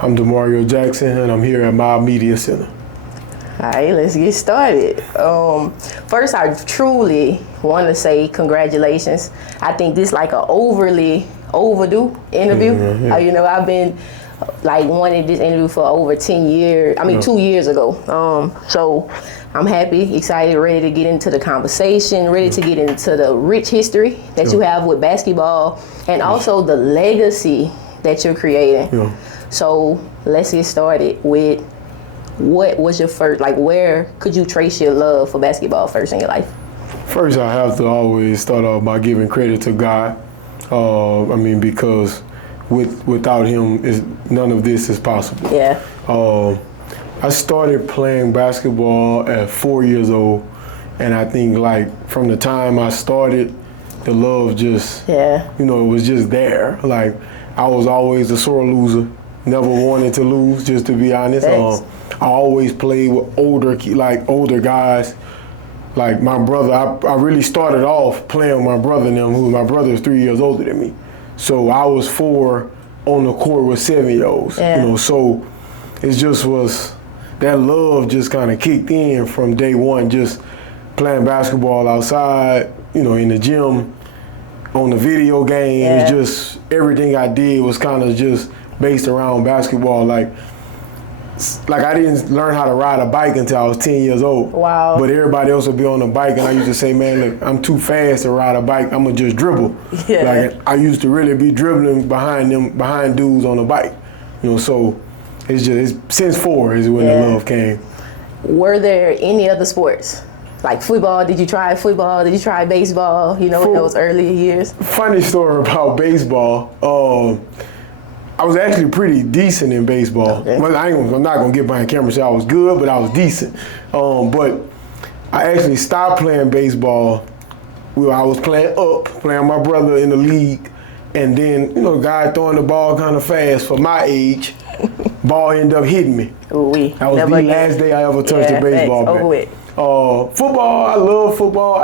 I'm Dimario Jackson, and I'm here at my media center. All right, let's get started. First, I truly want to say congratulations. I think this is like an overly overdue interview. Yeah. I've been wanting this interview for over 10 years. 2 years ago. So I'm happy, excited, ready to get into the conversation, ready to get into the rich history that you have with basketball and also the legacy that you're creating. Yeah. So let's get started with what was your first, where could you trace your love for basketball first in your life? First, I have to always start off by giving credit to God. Because without Him, none of this is possible. Yeah. I started playing basketball at 4 years old, and I think from the time I started, the love just, it was just there. I was always a sore loser, never wanted to lose, just to be honest. I always played with older guys. Like my brother, I really started off playing with my brother and them, my brother is 3 years older than me. So I was 4 on the court with 7-year-olds, so it just was, that love just kind of kicked in from day one, just playing basketball outside, in the gym, on the video games, just everything I did was kind of just based around basketball. Like I didn't learn how to ride a bike until I was 10 years old. Wow. But everybody else would be on a bike, and I used to say, man, look, I'm too fast to ride a bike. I'm going to just dribble. Yeah. I used to really be dribbling behind dudes on a bike. So it's since 4 is when the love came. Were there any other sports? Like football, did you try football? Did you try baseball, in those early years? Funny story about baseball. I was actually pretty decent in baseball. Okay. I'm not going to get behind camera and say I was good, but I was decent. But I actually stopped playing baseball. I was playing my brother in the league. And then, the guy throwing the ball kind of fast for my age, ball ended up hitting me. That was the last day I ever touched a baseball bat. Football, I love football.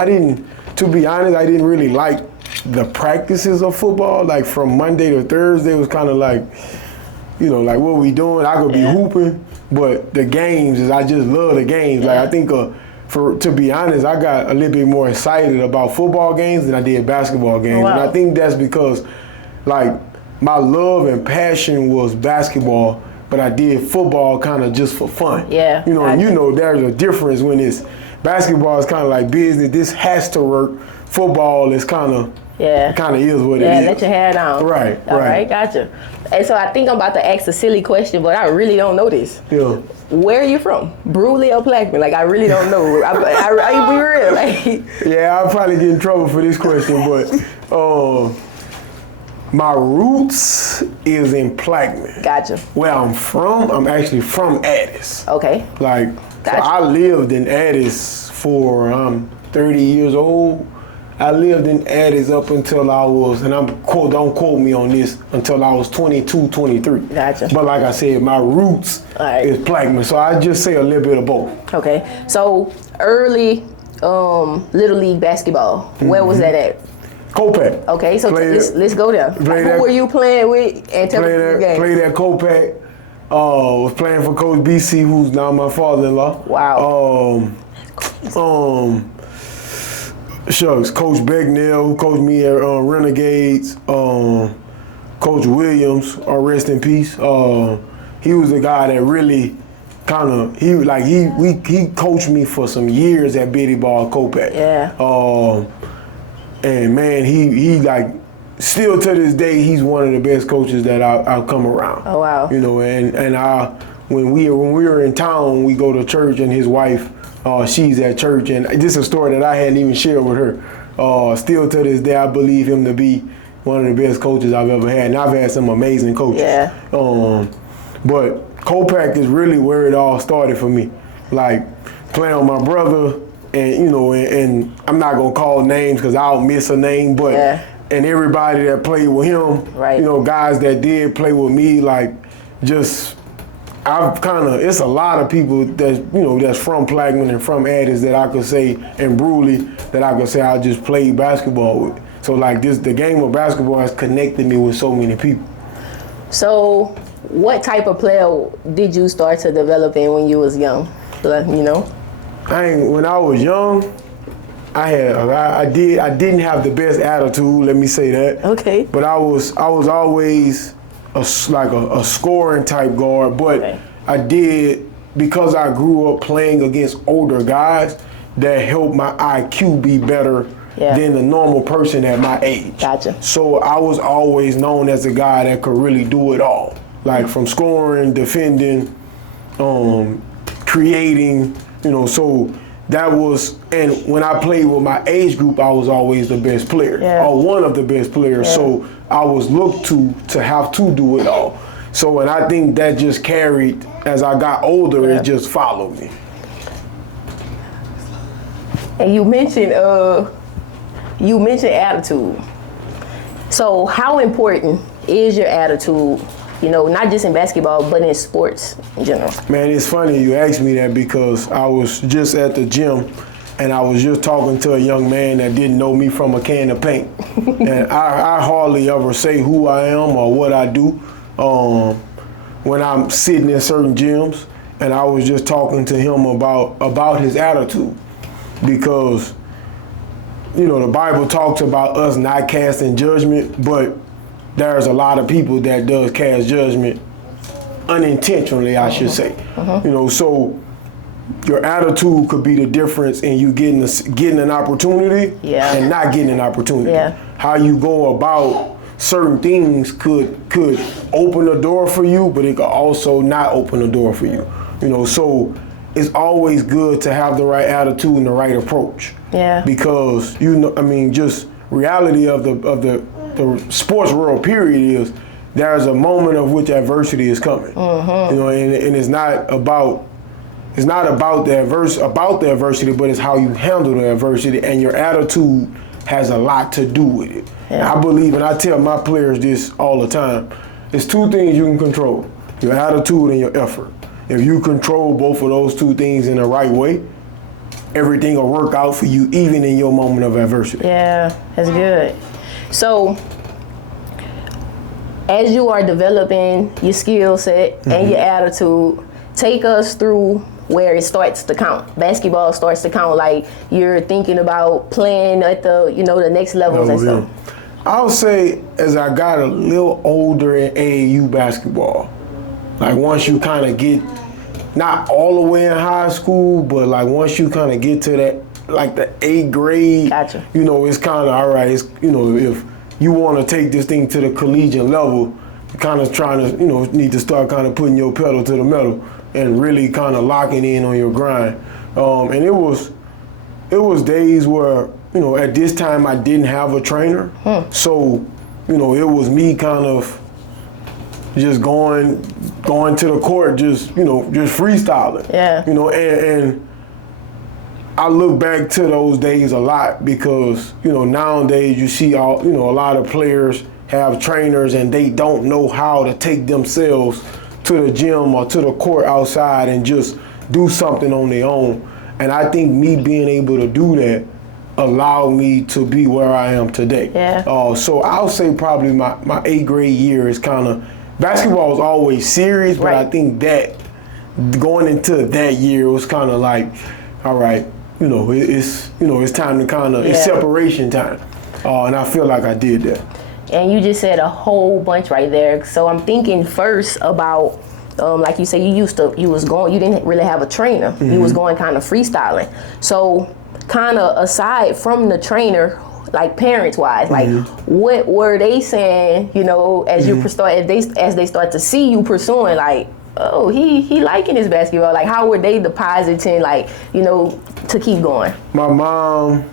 To be honest, I didn't really like the practices of football. Like from Monday to Thursday, it was kind of what we doing? I could be hooping, but the games, I just love the games. I think to be honest, I got a little bit more excited about football games than I did basketball games. And I think that's because my love and passion was basketball, but I did football kind of just for fun. Yeah. There's a difference when it's basketball is kind of like business. This has to work. Football is kind of is what it is. Yeah, let your hair down. Right. All right, gotcha. And so I think I'm about to ask a silly question, but I really don't know this. Yeah. Where are you from? Bruley or Plaquemine? I really don't know. I be real. Yeah, I'll probably get in trouble for this question, but my roots is in Plaquemine. Gotcha. Where I'm from, I'm actually from Addis. Okay. Gotcha. So I lived in Addis for 30 years old. I lived in Addis up until I was, and don't quote me on this, until I was 22, 23. Gotcha. But like I said, my roots is Plaquemine, so I just say a little bit of both. Okay. So early Little League basketball, where was that at? Copac. Okay, so let's go there. Who were you playing with and tell me the game? Played at Copac. Was playing for Coach BC, who's now my father-in-law. Wow. Coach Becknell, who coached me at Renegades. Coach Williams, rest in peace. He was the guy that really he coached me for some years at Biddy Ball Copac. Yeah. And man, he still to this day, he's one of the best coaches that I've come around. Oh wow. When we were in town, we go to church, and his wife, she's at church, and this is a story that I hadn't even shared with her. Still to this day, I believe him to be one of the best coaches I've ever had, and I've had some amazing coaches. Yeah. But Copac is really where it all started for me. Playing with my brother, and I'm not gonna call names because I'll miss a name, but and everybody that played with him, guys that did play with me, it's a lot of people that's from Plaquemine and from Addis that I could say, and Bruley, that I could say I just played basketball with. So the game of basketball has connected me with so many people. So what type of player did you start to develop in when you was young? You know? When I was young, I didn't have the best attitude. Let me say that. Okay. But I was always a scoring type guard. But Okay. I did, because I grew up playing against older guys, that helped my IQ be better than the normal person at my age. Gotcha. So I was always known as a guy that could really do it all, like from scoring, defending, creating, you know. So that was, and when I played with my age group, I was always the best player, or one of the best players. So I was looked to have to do it all. So, and I think that just carried, as I got older, it just followed me. And you mentioned attitude. So how important is your attitude, you know, not just in basketball, but in sports in general? Man, it's funny you asked me that, because I was just at the gym and I was just talking to a young man that didn't know me from a can of paint. And I hardly ever say who I am or what I do when I'm sitting in certain gyms. And I was just talking to him about his attitude, because, you know, the Bible talks about us not casting judgment, but there's a lot of people that does cast judgment unintentionally, I should say. You know, so your attitude could be the difference in you getting an opportunity and not getting an opportunity. How you go about certain things could open a door for you, but it could also not open a door for you. You know, so it's always good to have the right attitude and the right approach. Because, you know, I mean, just reality of the sports world period is there's a moment of which adversity is coming. You know, and it's not about the adversity, but it's how you handle the adversity, and your attitude has a lot to do with it. I believe, and I tell my players this all the time, it's two things you can control: your attitude and your effort. If you control both of those two things in the right way, everything will work out for you, even in your moment of adversity. Yeah, that's good. So, as you are developing your skill set and your attitude, take us through where it starts to count. Basketball starts to count, like you're thinking about playing at the, you know, the next levels and stuff. I would say as I got a little older in AAU basketball, like once you kind of get, not all the way in high school, but like once you kind of get to that, like the 8th grade, you know, it's kind of, all right, it's, you know, if you want to take this thing to the collegiate level, you're kind of trying to, you know, need to start kind of putting your pedal to the metal and really kind of locking in on your grind. And it was days where, you know, at this time I didn't have a trainer. So, you know, it was me kind of just going to the court, just, you know, just freestyling. You know, and I look back to those days a lot, because, you know, nowadays you see a lot of players have trainers and they don't know how to take themselves to the gym or to the court outside and just do something on their own. And I think me being able to do that allowed me to be where I am today. So I'll say probably my 8th grade year is kind of, basketball was always serious, but I think that going into that year was kind of like, all right, you know, it's time to kind of, it's separation time. And I feel like I did that. And you just said a whole bunch right there. So I'm thinking first about, like you said, you didn't really have a trainer. You was going kind of freestyling. So kind of aside from the trainer, like parents wise, like what were they saying, you know, as you as they start to see you pursuing, like, oh, he liking his basketball, like how were they depositing, like, you know, to keep going? My mom,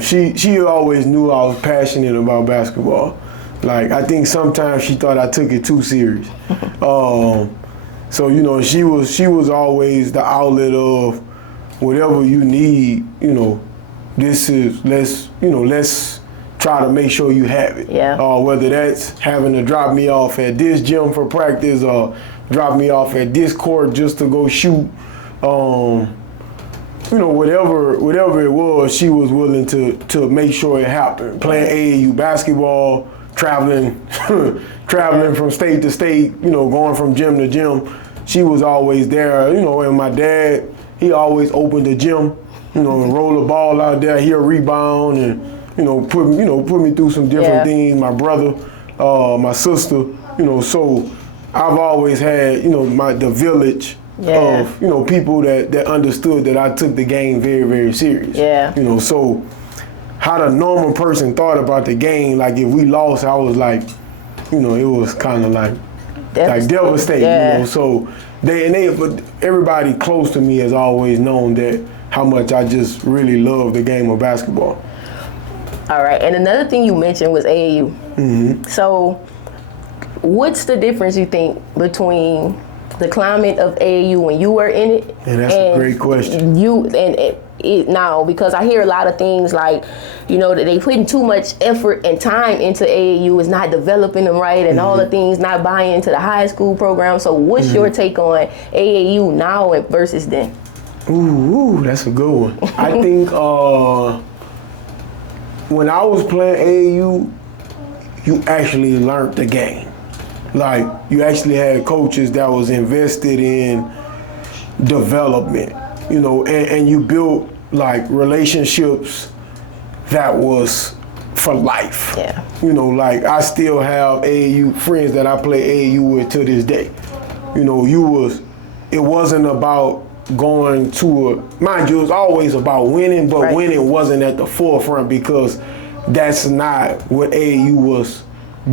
she always knew I was passionate about basketball. Like, I think sometimes she thought I took it too serious. So, you know, she was always the outlet of whatever you need, you know, let's try to make sure you have it. Whether that's having to drop me off at this gym for practice or drop me off at this court just to go shoot. You know, whatever it was, she was willing to make sure it happened. Playing AAU basketball, traveling from state to state, going from gym to gym. She was always there, and my dad, he always opened the gym, and roll the ball out there, he'll rebound and, put me through some different things. My brother, my sister, so I've always had, the village of, people that understood that I took the game very, very serious. Yeah. So how the normal person thought about the game, like if we lost, I was like, it was kind of like devastating, So but everybody close to me has always known that how much I just really love the game of basketball. All right, and another thing you mentioned was AAU. Mm-hmm. So what's the difference you think between the climate of AAU when you were in it? And that's a great question. Now, because I hear a lot of things like, that they putting too much effort and time into AAU, is not developing them right, and all the things, not buying into the high school program. So what's your take on AAU now versus then? Ooh, that's a good one. I think when I was playing AAU, you actually learned the game. Like, you actually had coaches that was invested in development, and you built like relationships that was for life. Yeah. Like I still have AAU friends that I play AAU with to this day. It wasn't about going to mind you, it was always about winning, but winning wasn't at the forefront because that's not what AAU was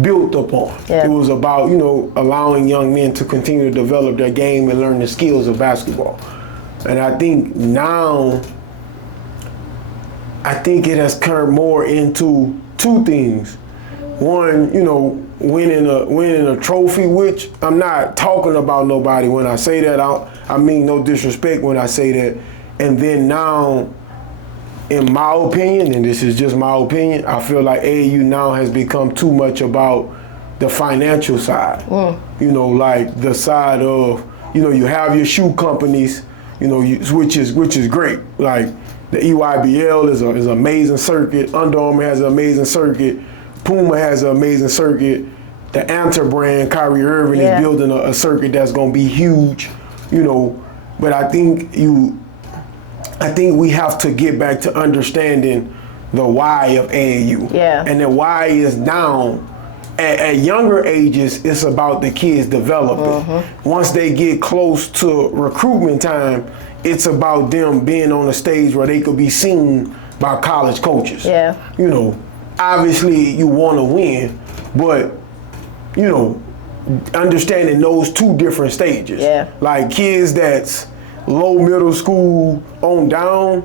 built upon. Yeah. It was about, allowing young men to continue to develop their game and learn the skills of basketball. And I think now, it has turned more into two things. One, winning a trophy, which I'm not talking about nobody when I say that. I mean no disrespect when I say that. And then now, in my opinion, and this is just my opinion, I feel like AAU now has become too much about the financial side. Like the side of, you have your shoe companies, which is great. Like the EYBL is an amazing circuit. Under Armour has an amazing circuit. Puma has an amazing circuit. The Anta brand, Kyrie Irving is building a circuit that's going to be huge. But I think we have to get back to understanding the why of AAU. Yeah. And the why is now, at younger ages, it's about the kids developing. Once they get close to recruitment time, it's about them being on a stage where they could be seen by college coaches. Yeah. Obviously you want to win, but, understanding those two different stages. Yeah. Like kids that's low middle school on down,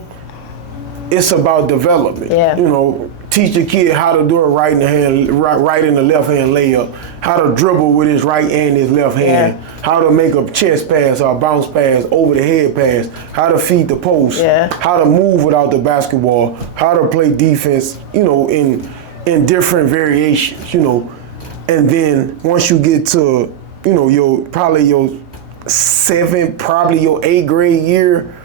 it's about development. Yeah. Teach a kid how to do a right in the left hand layup, how to dribble with his right and his left hand, how to make a chest pass or a bounce pass, over the head pass, how to feed the post, how to move without the basketball, how to play defense, in different variations, And then once you get to, your 7th, probably your 8th grade year,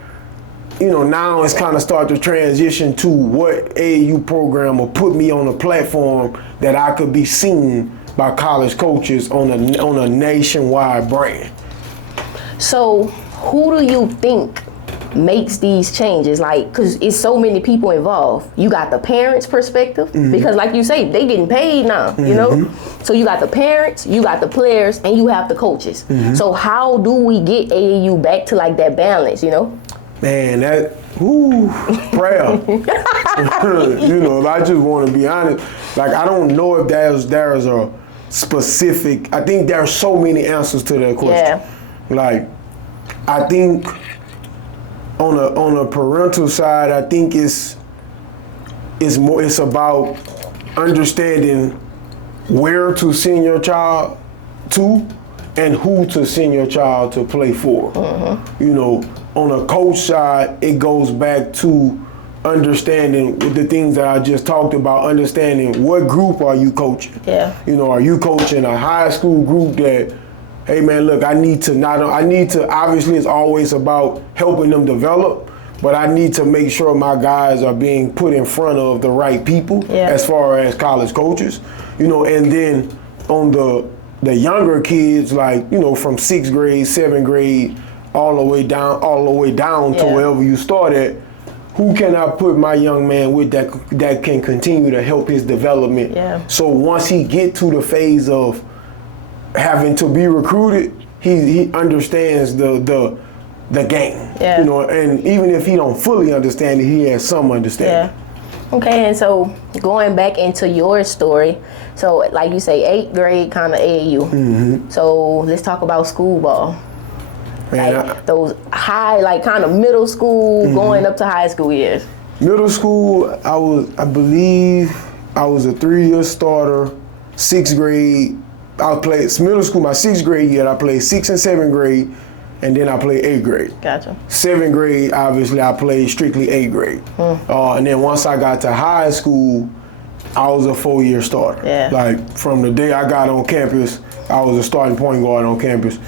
now it's kind of start to transition to what AAU program will put me on a platform that I could be seen by college coaches on a nationwide brand. So who do you think makes these changes? Like, because it's so many people involved. You got the parents' perspective, because like you say, they getting paid now, So you got the parents, you got the players, and you have the coaches. So how do we get AAU back to like that balance, Man, prayer. I just want to be honest. Like, I don't know if there's a specific, I think there are so many answers to that question. Yeah. Like, I think on a parental side, I think it's about understanding where to send your child to and who to send your child to play for. On a coach side, it goes back to understanding the things that I just talked about, understanding what group are you coaching. Yeah. Are you coaching a high school group that, hey man, look, obviously it's always about helping them develop, but I need to make sure my guys are being put in front of the right people as far as college coaches. you know, and then on the younger kids, like, you know, from 6th grade, 7th grade, all the way down to wherever you start at, who can I put my young man with that can continue to help his development? Yeah. So once he get to the phase of having to be recruited, he understands the game. Yeah. You know, and even if he don't fully understand it, he has some understanding. Yeah. Okay, and so going back into your story, so like you say, 8th grade kind of AAU. Mm-hmm. So let's talk about school ball. Man, Like those high, like kind of middle school going up to high school years. Middle school, I believe I was a 3-year starter. 6th grade, I played middle school. My 6th grade year, I played 6th and 7th grade, and then I played 8th grade. Gotcha. 7th grade, obviously, I played strictly 8th grade. And then once I got to high school, I was a 4-year starter. Yeah. Like from the day I got on campus, I was a starting point guard on campus.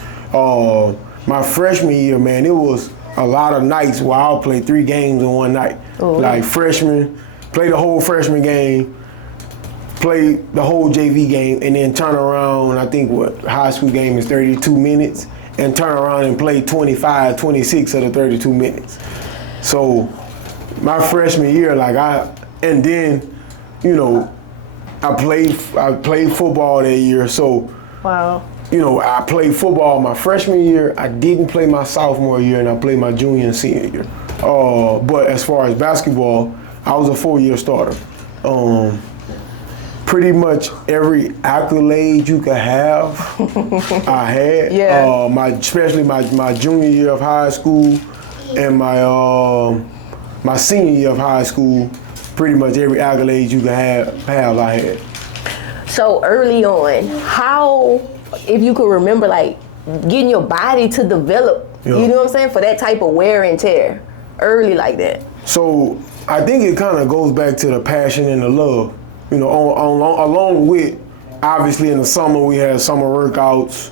My freshman year, man, it was a lot of nights where I'll play 3 games in one night. Ooh. Like freshman, play the whole freshman game, play the whole JV game, and then turn around. I think high school game is 32 minutes, and turn around and play 25, 26 of the 32 minutes. So my freshman year, and then, you know, I played football that year. So, wow. You know, I played football my freshman year. I didn't play my sophomore year, and I played my junior and senior year. But as far as basketball, I was a 4-year starter. Pretty much every accolade you could have, I had. Yeah. Especially my junior year of high school and my senior year of high school. Pretty much every accolade you could have I had. So early on, how, if you could remember, like getting your body to develop, you know what I'm saying, for that type of wear and tear, early like that? So I think it kind of goes back to the passion and the love. You know, along with, obviously in the summer we have summer workouts.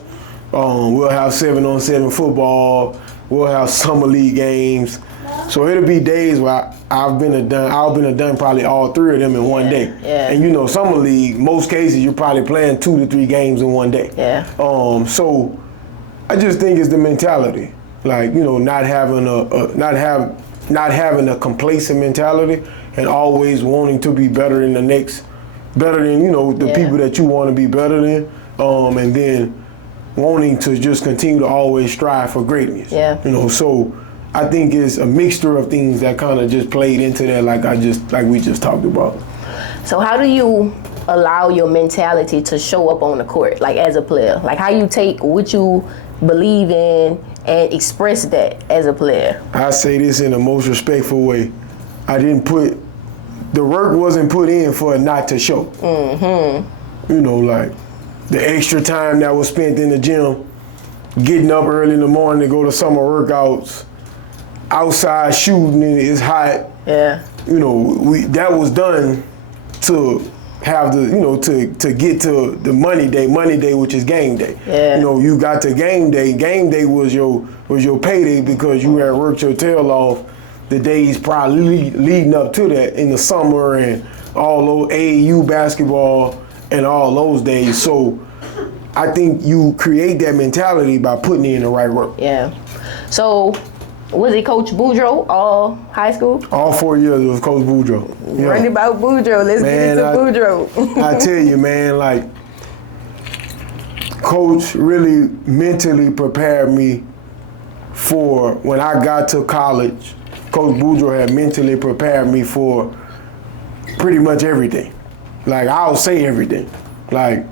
We'll have 7-on-7 football. We'll have summer league games. So it'll be days where I've been done probably all 3 of them in one day. Yeah. And you know, summer league, most cases you're probably playing 2 to 3 games in one day. Yeah. So I just think it's the mentality, like, you know, not having a complacent mentality and always wanting to be better than you know, the people that you want to be better than, and then wanting to just continue to always strive for greatness. Yeah. You know, so I think it's a mixture of things that kind of just played into that, like we just talked about. So how do you allow your mentality to show up on the court, like as a player? Like how you take what you believe in and express that as a player? I say this in the most respectful way. The work wasn't put in for it not to show. Mm-hmm. You know, like the extra time that was spent in the gym, getting up early in the morning to go to summer workouts, outside shooting and it's hot. Yeah. You know, that was done to have to get to the money day, which is game day. Yeah. You know, you got to game day. Game day was your payday because you had worked your tail off the days probably leading up to that in the summer and all those AAU basketball and all those days. So I think you create that mentality by putting in the right work. Yeah. So was it Coach Boudreaux all high school? All 4 years was Coach Boudreaux. Yeah. Run about Boudreaux. Let's get into Boudreaux. I tell you, man, like, Coach really mentally prepared me for when I got to college. Coach Boudreaux had mentally prepared me for pretty much everything. Like, I'll say everything. Like,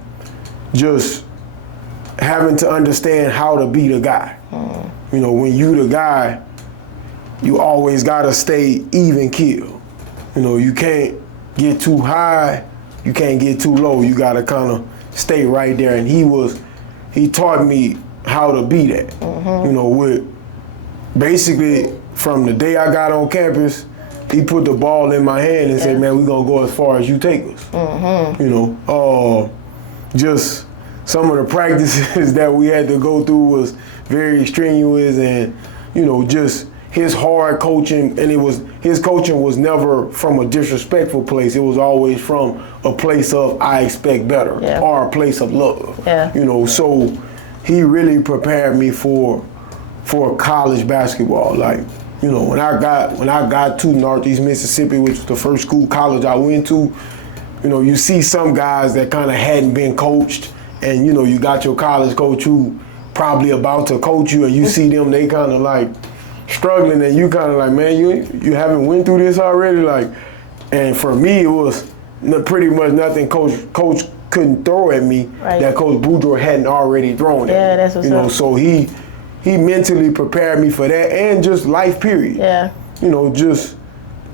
just having to understand how to be the guy. You know, when you the guy, you always gotta stay even keel. You know, you can't get too high, you can't get too low. You gotta kind of stay right there. And he taught me how to be that. You know, with basically from the day I got on campus, he put the ball in my hand and said, man, we're gonna go as far as you take us. You know, just some of the practices that we had to go through was very strenuous, and, you know, just his hard coaching, and his coaching was never from a disrespectful place. It was always from a place of I expect better or a place of love. Yeah. You know, so he really prepared me for college basketball. Like, you know, when I got to Northeast Mississippi, which was the first college I went to, you know, you see some guys that kind of hadn't been coached, and you know, you got your college coach who probably about to coach you, and you see them, they kind of like struggling, and you kind of like, man, you haven't went through this already, like. And for me, it was pretty much nothing coach couldn't throw at me that Coach Boudreaux hadn't already thrown at me. Yeah, that's what's up. So he mentally prepared me for that, and just life period. Yeah. You know, just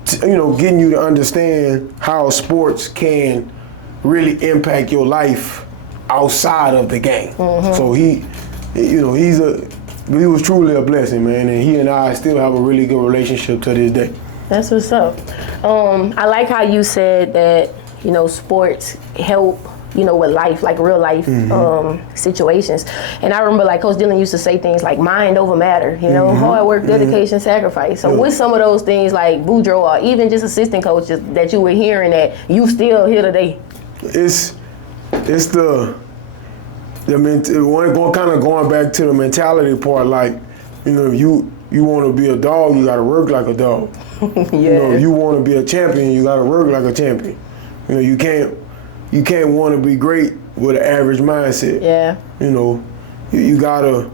getting you to understand how sports can really impact your life outside of the game. So he was truly a blessing, man, and he and I still have a really good relationship to this day. That's what's up. I like how you said that, you know, sports help, you know, with life, like real life situations. And I remember, like, Coach Dillon used to say things like mind over matter, you know, hard work, dedication, sacrifice. So with some of those things like Boudreaux or even just assistant coaches that you were hearing that you still here today? It's going back to the mentality part, like, you know, you want to be a dog, you got to work like a dog. You know, you want to be a champion, you got to work like a champion. You know, you can't want to be great with an average mindset. Yeah. You know, you gotta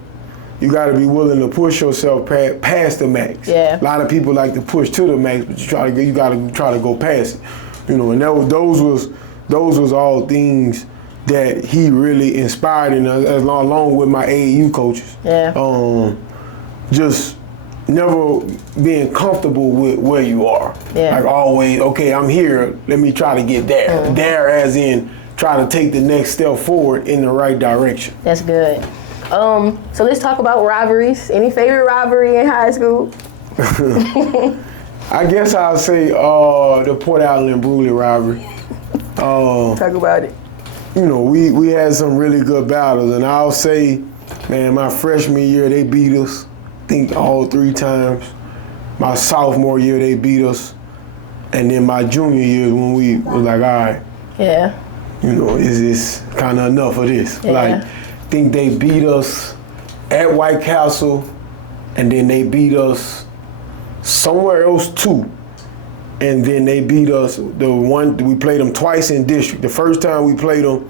be willing to push yourself past the max. Yeah. A lot of people like to push to the max, but you gotta try to go past it. You know, and those was all things that he really inspired in us, along with my AAU coaches. Yeah. Just never being comfortable with where you are. Yeah. Like always, okay, I'm here, let me try to get there. There as in try to take the next step forward in the right direction. That's good. So let's talk about rivalries. Any favorite rivalry in high school? I guess I'll say the Port Allen and Bruley rivalry. Talk about it. You know, we had some really good battles, and I'll say, man, my freshman year they beat us, I think all 3 times. My sophomore year they beat us, and then my junior year when we was like, all right, yeah, you know, is this kind of enough of this? Yeah. Like, I think they beat us at White Castle, and then they beat us somewhere else too. And then they beat us, we played them twice in district. The first time we played them,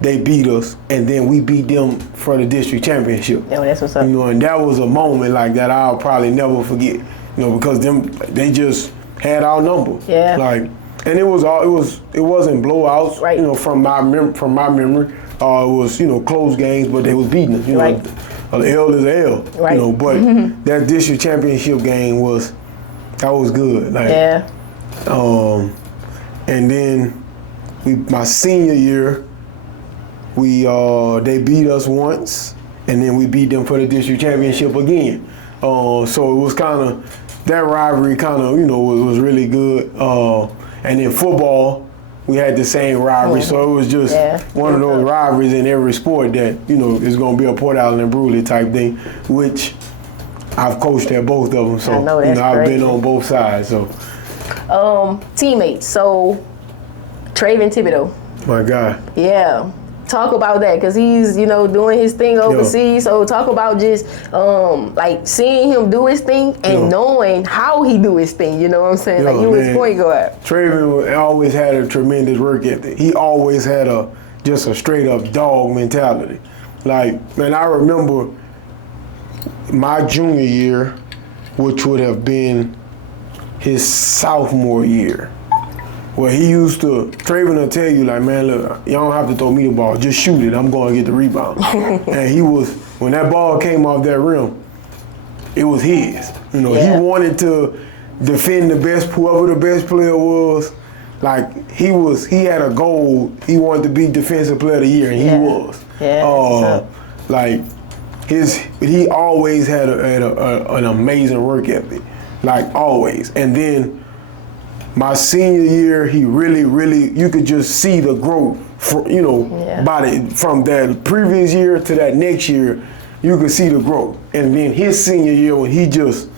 they beat us, and then we beat them for the district championship. Yeah, that's what's up. You know, and that was a moment like that I'll probably never forget. You know, because they just had our number. Yeah. Like, and it wasn't blowouts. Right. You know, from my memory, it was, you know, close games, but they was beating us. You know, Right. An L is an L. Right. You know, but that district championship game was good. Like, Yeah. And then my senior year, they beat us once, and then we beat them for the district championship again. So it was kind of, that rivalry kind of, you know, was really good. And then football, we had the same rivalry, so it was just one of those rivalries in every sport that, you know, is going to be a Port Allen and Bruley type thing, which I've coached at both of them, so I know, that's I've great. been on both sides. So. Teammates. So, Traven Thibodeau. My God. Yeah. Talk about that, because he's, you know, doing his thing overseas. So talk about just like seeing him do his thing and knowing how he do his thing. You know what I'm saying? Like, he was point guard. Traven always had a tremendous work ethic. He always had just a straight up dog mentality. Like, man, I remember my junior year, which would have been his sophomore year, where he used to, Traven will tell you, like, man, look, y'all don't have to throw me the ball, just shoot it, I'm going to get the rebound. And when that ball came off that rim, it was his. You know, he wanted to defend whoever the best player was. Like, he had a goal, he wanted to be defensive player of the year, and he was. Yeah. Like, he always had an amazing work ethic, like always. And then my senior year, he really, you could just see the growth, from that previous year to that next year, you could see the growth. And then his senior year, when he just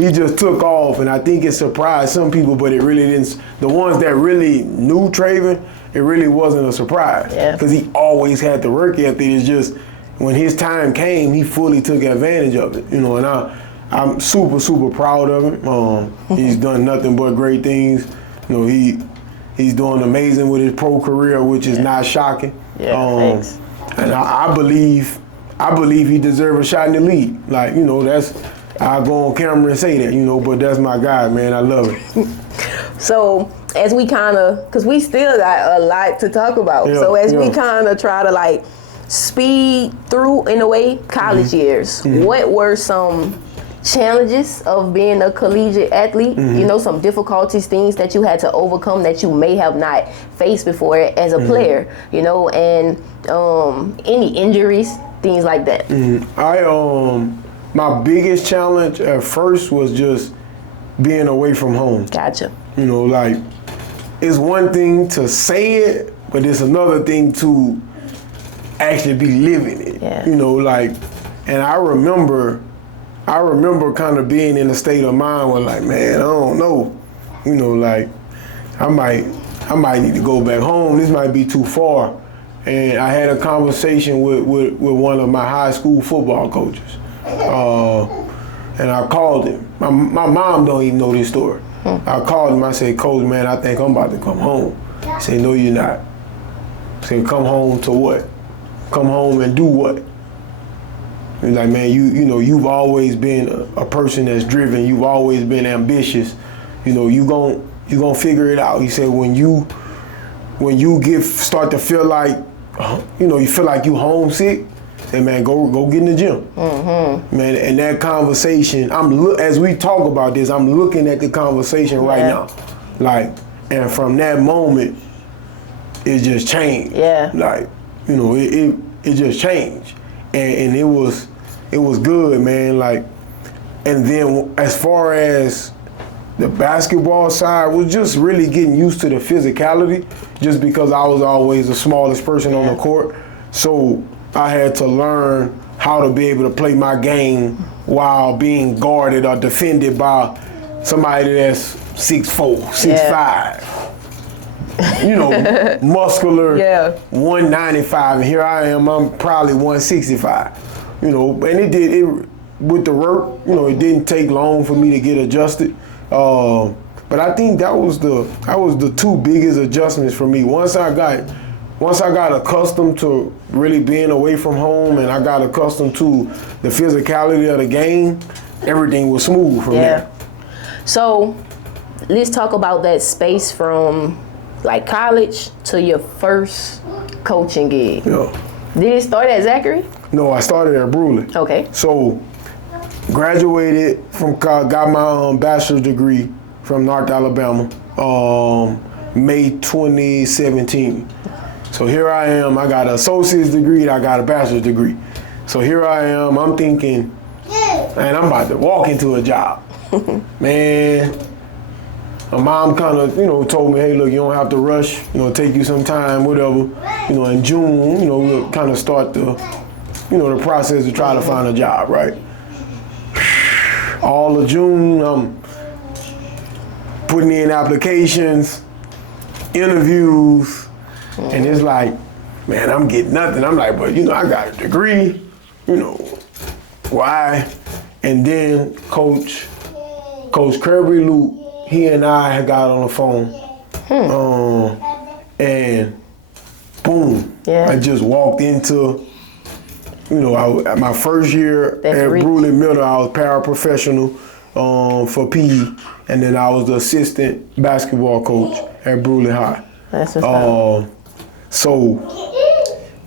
he just took off, and I think it surprised some people, but it really didn't. The ones that really knew Traven, it really wasn't a surprise. Yeah. Because he always had the work ethic. It's just when his time came, he fully took advantage of it. You know, and I'm super, super proud of him. He's done nothing but great things. You know, he's doing amazing with his pro career, which is not shocking. Yeah, thanks. And I believe he deserves a shot in the league. Like, you know, I'll go on camera and say that, you know, but that's my guy, man. I love it. So as we kind of, because we still got a lot to talk about. Yeah, So as we yeah. kind of try to like speed through, in a way, college years, what were some challenges of being a collegiate athlete? You know, some difficulties, things that you had to overcome that you may have not faced before as a player, you know, and any injuries, things like that. My biggest challenge at first was just being away from home. Gotcha. You know, like, it's one thing to say it, but it's another thing to actually be living it. Yeah. You know, like, and I remember kind of being in a state of mind where, like, man, I don't know. You know, like, I might need to go back home. This might be too far. And I had a conversation with one of my high school football coaches. And I called him. My mom don't even know this story. I called him. I said, Coach, man, I think I'm about to come home. He said, no, you're not. I said, come home to what? Come home and do what? He's like, man, you know, you've always been a person that's driven. You've always been ambitious. You know, you gon' figure it out. He said, when you start to feel like, you know, you feel like you homesick, then, man, go get in the gym. Man, and that conversation, as we talk about this, I'm looking at the conversation right now. Like, and from that moment, it just changed. Yeah. Like, you know, it just changed. And it was good, man. Like, and then as far as the basketball side, was just really getting used to the physicality, just because I was always the smallest person on the court. So I had to learn how to be able to play my game while being guarded or defended by somebody that's 6'4", 6'5". You know, muscular, 195, and here I am, I'm probably 165. You know, and it with the work, you know, it didn't take long for me to get adjusted. But I think that was the two biggest adjustments for me. Once I got accustomed to really being away from home, and I got accustomed to the physicality of the game, everything was smooth from there. So let's talk about that space from like college to your first coaching gig. Yeah. Did it start at Zachary? No, I started at Bruley. Okay. So graduated from college, got my bachelor's degree from North Alabama, May 2017. So here I am, I got an associate's degree, I got a bachelor's degree. So here I am, I'm thinking, man, I'm about to walk into a job. Man, my mom kind of, you know, told me, hey, look, you don't have to rush, you know, take you some time, whatever. You know, in June, you know, we'll kind of start the process to try to find a job, right? All of June, I'm putting in applications, interviews, and it's like, man, I'm getting nothing. I'm like, but, you know, I got a degree, you know, why? And then Coach Kirby Luke, he and I had got on the phone, and boom, I just walked into, you know, my first year at Bruley Middle, I was paraprofessional for PE, and then I was the assistant basketball coach at Bruley High. That's what's up. So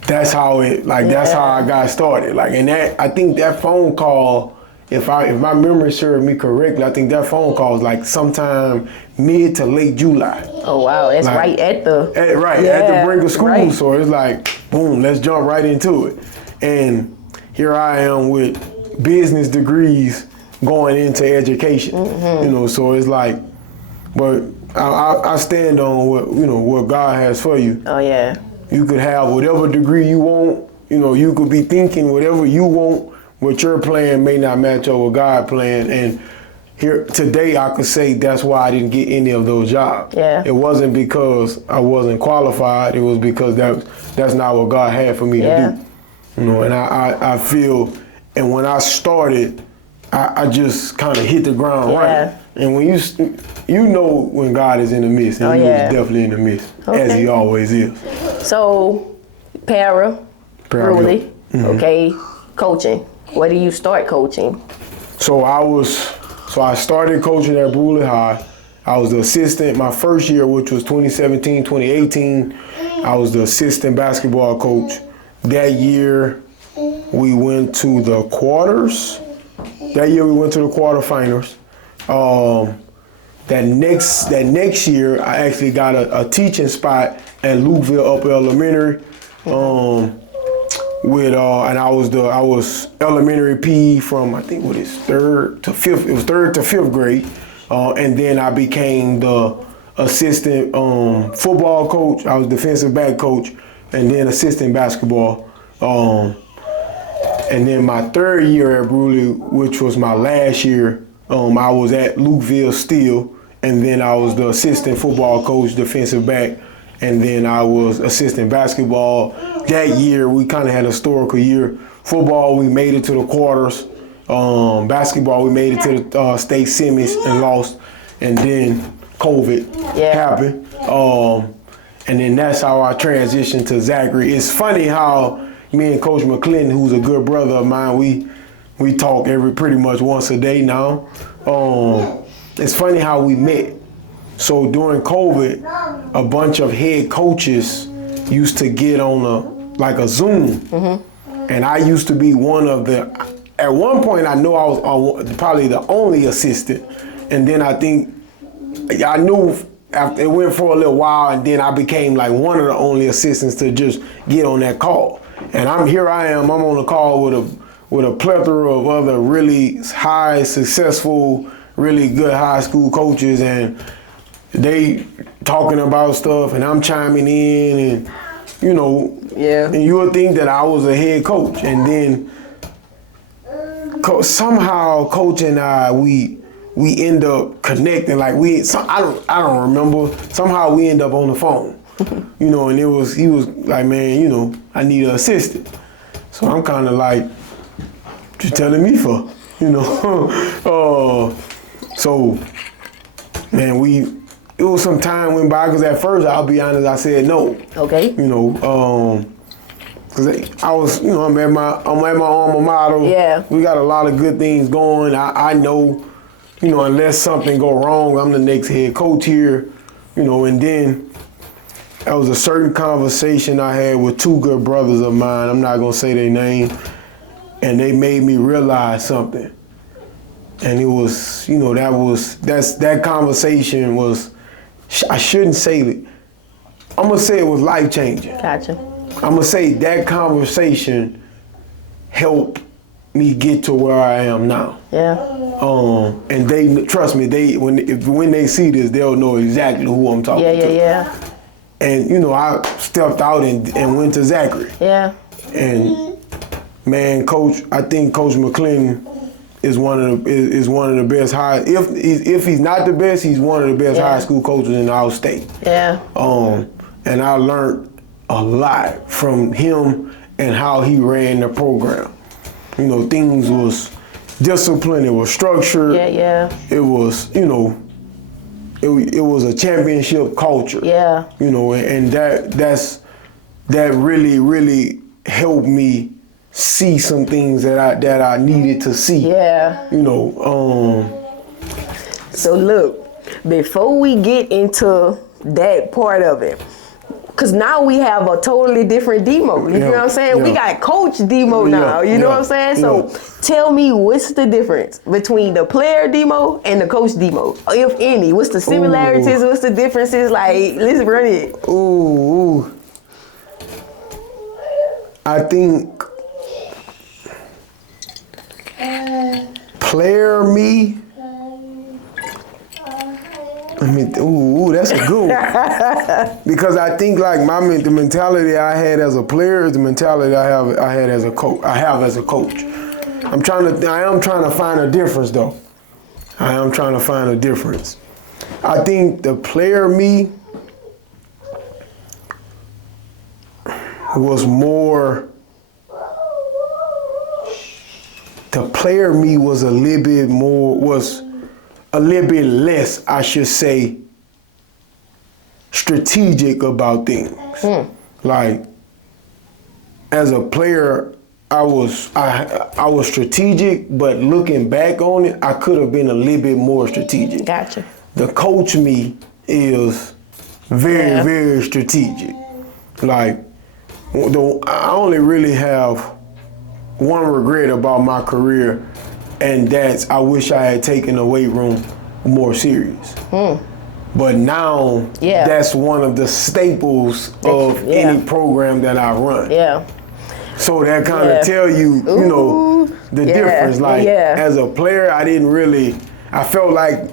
that's how that's how I got started. Like, and I think that phone call, if my memory serves me correctly, I think that phone call was like sometime mid to late July. Oh wow, that's like, right at the at the brink of school. So it's like, boom, let's jump right into it. And here I am with business degrees going into education. You know, so it's like, but I stand on what God has for you. Oh yeah. You could have whatever degree you want. You know, you could be thinking whatever you want. What your plan may not match up with God's plan, and here today, I could say that's why I didn't get any of those jobs. Yeah. It wasn't because I wasn't qualified. It was because that's not what God had for me to do. You know, and I feel, and when I started, I just kind of hit the ground running. And when you know when God is in the midst, and He was definitely in the midst, as He always is. So, Bruley, okay, coaching. Where do you start coaching? So I started coaching at Bruley High. I was the assistant my first year, which was 2017, 2018. I was the assistant basketball coach. That year, we went to the quarters. That year, we went to the quarterfinals. That next year, I actually got a teaching spot at Lukeville Upper Elementary. And I was elementary PE from, I think, third to fifth. It was third to fifth grade, and then I became the assistant football coach. I was defensive back coach, and then assistant basketball. And then my third year at Bruley, which was my last year, I was at Lukeville still, and then I was the assistant football coach, defensive back. And then I was assistant basketball. That year, we kind of had a historical year. Football, we made it to the quarters. Basketball, we made it to the state semis and lost. And then COVID happened. And then that's how I transitioned to Zachary. It's funny how me and Coach McClinton, who's a good brother of mine, we talk pretty much once a day now. It's funny how we met. So during COVID, a bunch of head coaches used to get on a Zoom. And I used to be one of at one point I know I was probably the only assistant. And then I think, I knew after it went for a little while, and then I became like one of the only assistants to just get on that call. And I'm on a call with a plethora of other really high, successful, really good high school coaches, and they talking about stuff, and I'm chiming in, and and you would think that I was a head coach, and then somehow Coach and I we end up connecting. Like I don't remember. Somehow we end up on the phone, and he was like, man, I need an assistant. So I'm kind of like, what you telling me for, So, man, it was some time went by, because at first, I'll be honest, I said no. Okay. Cause I was, I'm at my alma mater. Yeah. We got a lot of good things going. I know, unless something go wrong, I'm the next head coach here, and then there was a certain conversation I had with two good brothers of mine. I'm not gonna say their name, and they made me realize something. And it was, that conversation was, I shouldn't say it. I'm gonna say it was life changing. Gotcha. I'm gonna say that conversation helped me get to where I am now. Yeah. And they trust me. When they see this, they'll know exactly who I'm talking to. Yeah. And I stepped out and went to Zachary. Yeah. And man, I think Coach McClinton is one of the best high. If he's not the best, he's one of the best high school coaches in our state. Yeah. And I learned a lot from him and how he ran the program. Things was disciplined. It was structured. Yeah. It was, it was a championship culture. Yeah. And that really, really helped me see some things that I needed to see. Yeah. So look, before we get into that part of it, because now we have a totally different Demo. You know what I'm saying? Yeah. We got Coach Demo now. You know what I'm saying? So tell me, what's the difference between the player Demo and the coach Demo, if any? What's the similarities? What's the differences? Like, let's run it. Ooh. I think player me. That's a good one. Because I think like the mentality I had as a player is the mentality I had as a coach. I have as a coach. I am trying to find a difference though. I am trying to find a difference. I think the player me was more. The player me was a little bit more, was a little bit less, I should say, strategic about things. Like, as a player, I was strategic, but looking back on it, I could have been a little bit more strategic. Gotcha. The coach me is very, very strategic. Like, I only really have one regret about my career, and that's I wish I had taken the weight room more serious. But now that's one of the staples of any program that I run. Yeah. So that kind of tell you, you know, the difference. Like as a player, I didn't really. I felt like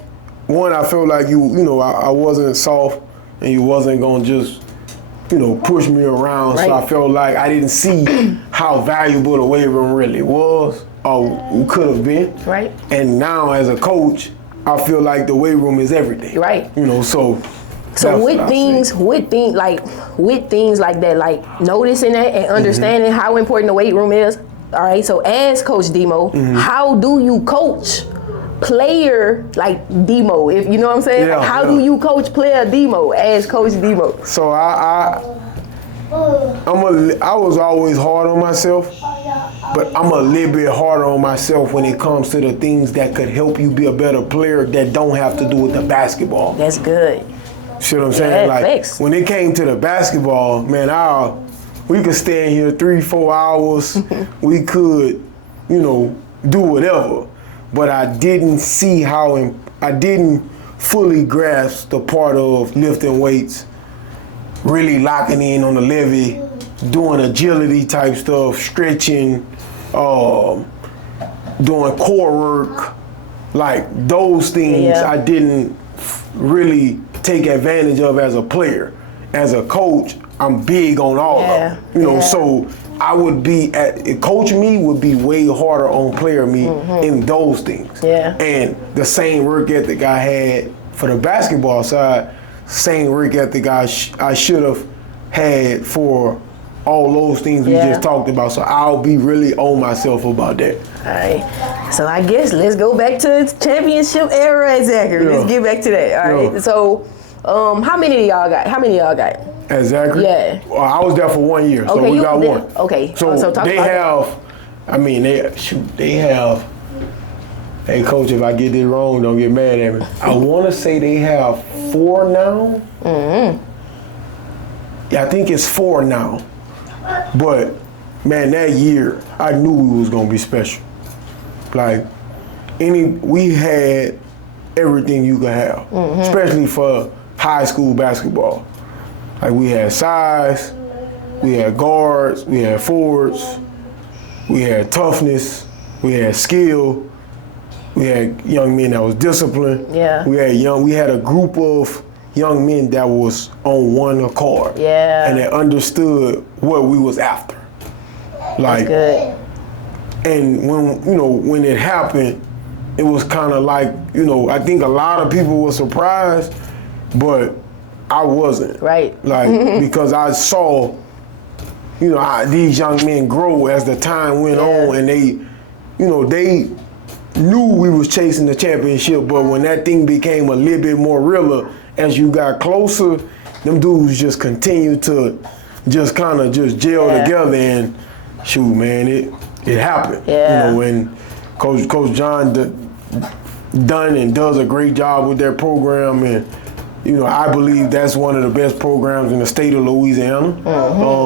you know, I wasn't soft, and you wasn't gonna just, you know, push me around. So I felt like I didn't see how valuable the weight room really was or could have been. Right. And now as a coach, I feel like the weight room is everything. Right. You know, so with things like that, like noticing that and understanding how important the weight room is. All right. So as Coach Demo, how do you coach player like Demo? If you know what I'm saying, how do you coach player Demo as Coach Demo? So I was always hard on myself, but I'm a little bit harder on myself when it comes to the things that could help you be a better player that don't have to do with the basketball. That's good. See what I'm saying? Like when it came to the basketball, man, we could stand here 3-4 hours. We could, you know, do whatever. But I didn't see how, I didn't fully grasp the part of lifting weights, really locking in on the levee, doing agility type stuff, stretching, doing core work, like those things I didn't really take advantage of as a player. As a coach, I'm big on all of them. You know, so I would be coach me would be way harder on player me in those things. And the same work ethic I had for the basketball side, same work ethic I should have had for all those things we just talked about. So I'll be really on myself about that. All right. So I guess let's go back to championship era at Zachary. Let's get back to that. All right. So how many of y'all got? At Zachary? Yeah. Well, I was there for 1 year, so we got one. Okay. So they have, they have, hey coach, if I get this wrong, don't get mad at me. I want to say they have 4 now. Yeah, I think it's 4 now. But man, that year, I knew we was gonna be special. Like, we had everything you could have, especially for high school basketball. Like we had size, we had guards, we had forwards, we had toughness, we had skill, we had young men that was disciplined. We had a group of young men that was on one accord. And that understood what we was after. Like, that's good. And when it happened, it was kind of like, I think a lot of people were surprised, but I wasn't. Right. Like, because I saw, these young men grow as the time went on, and they knew we was chasing the championship, but when that thing became a little bit more realer, as you got closer, them dudes just continued to just kind of just gel together, and shoot, man, it happened. When Coach John done and does a great job with their program, and I believe that's one of the best programs in the state of Louisiana.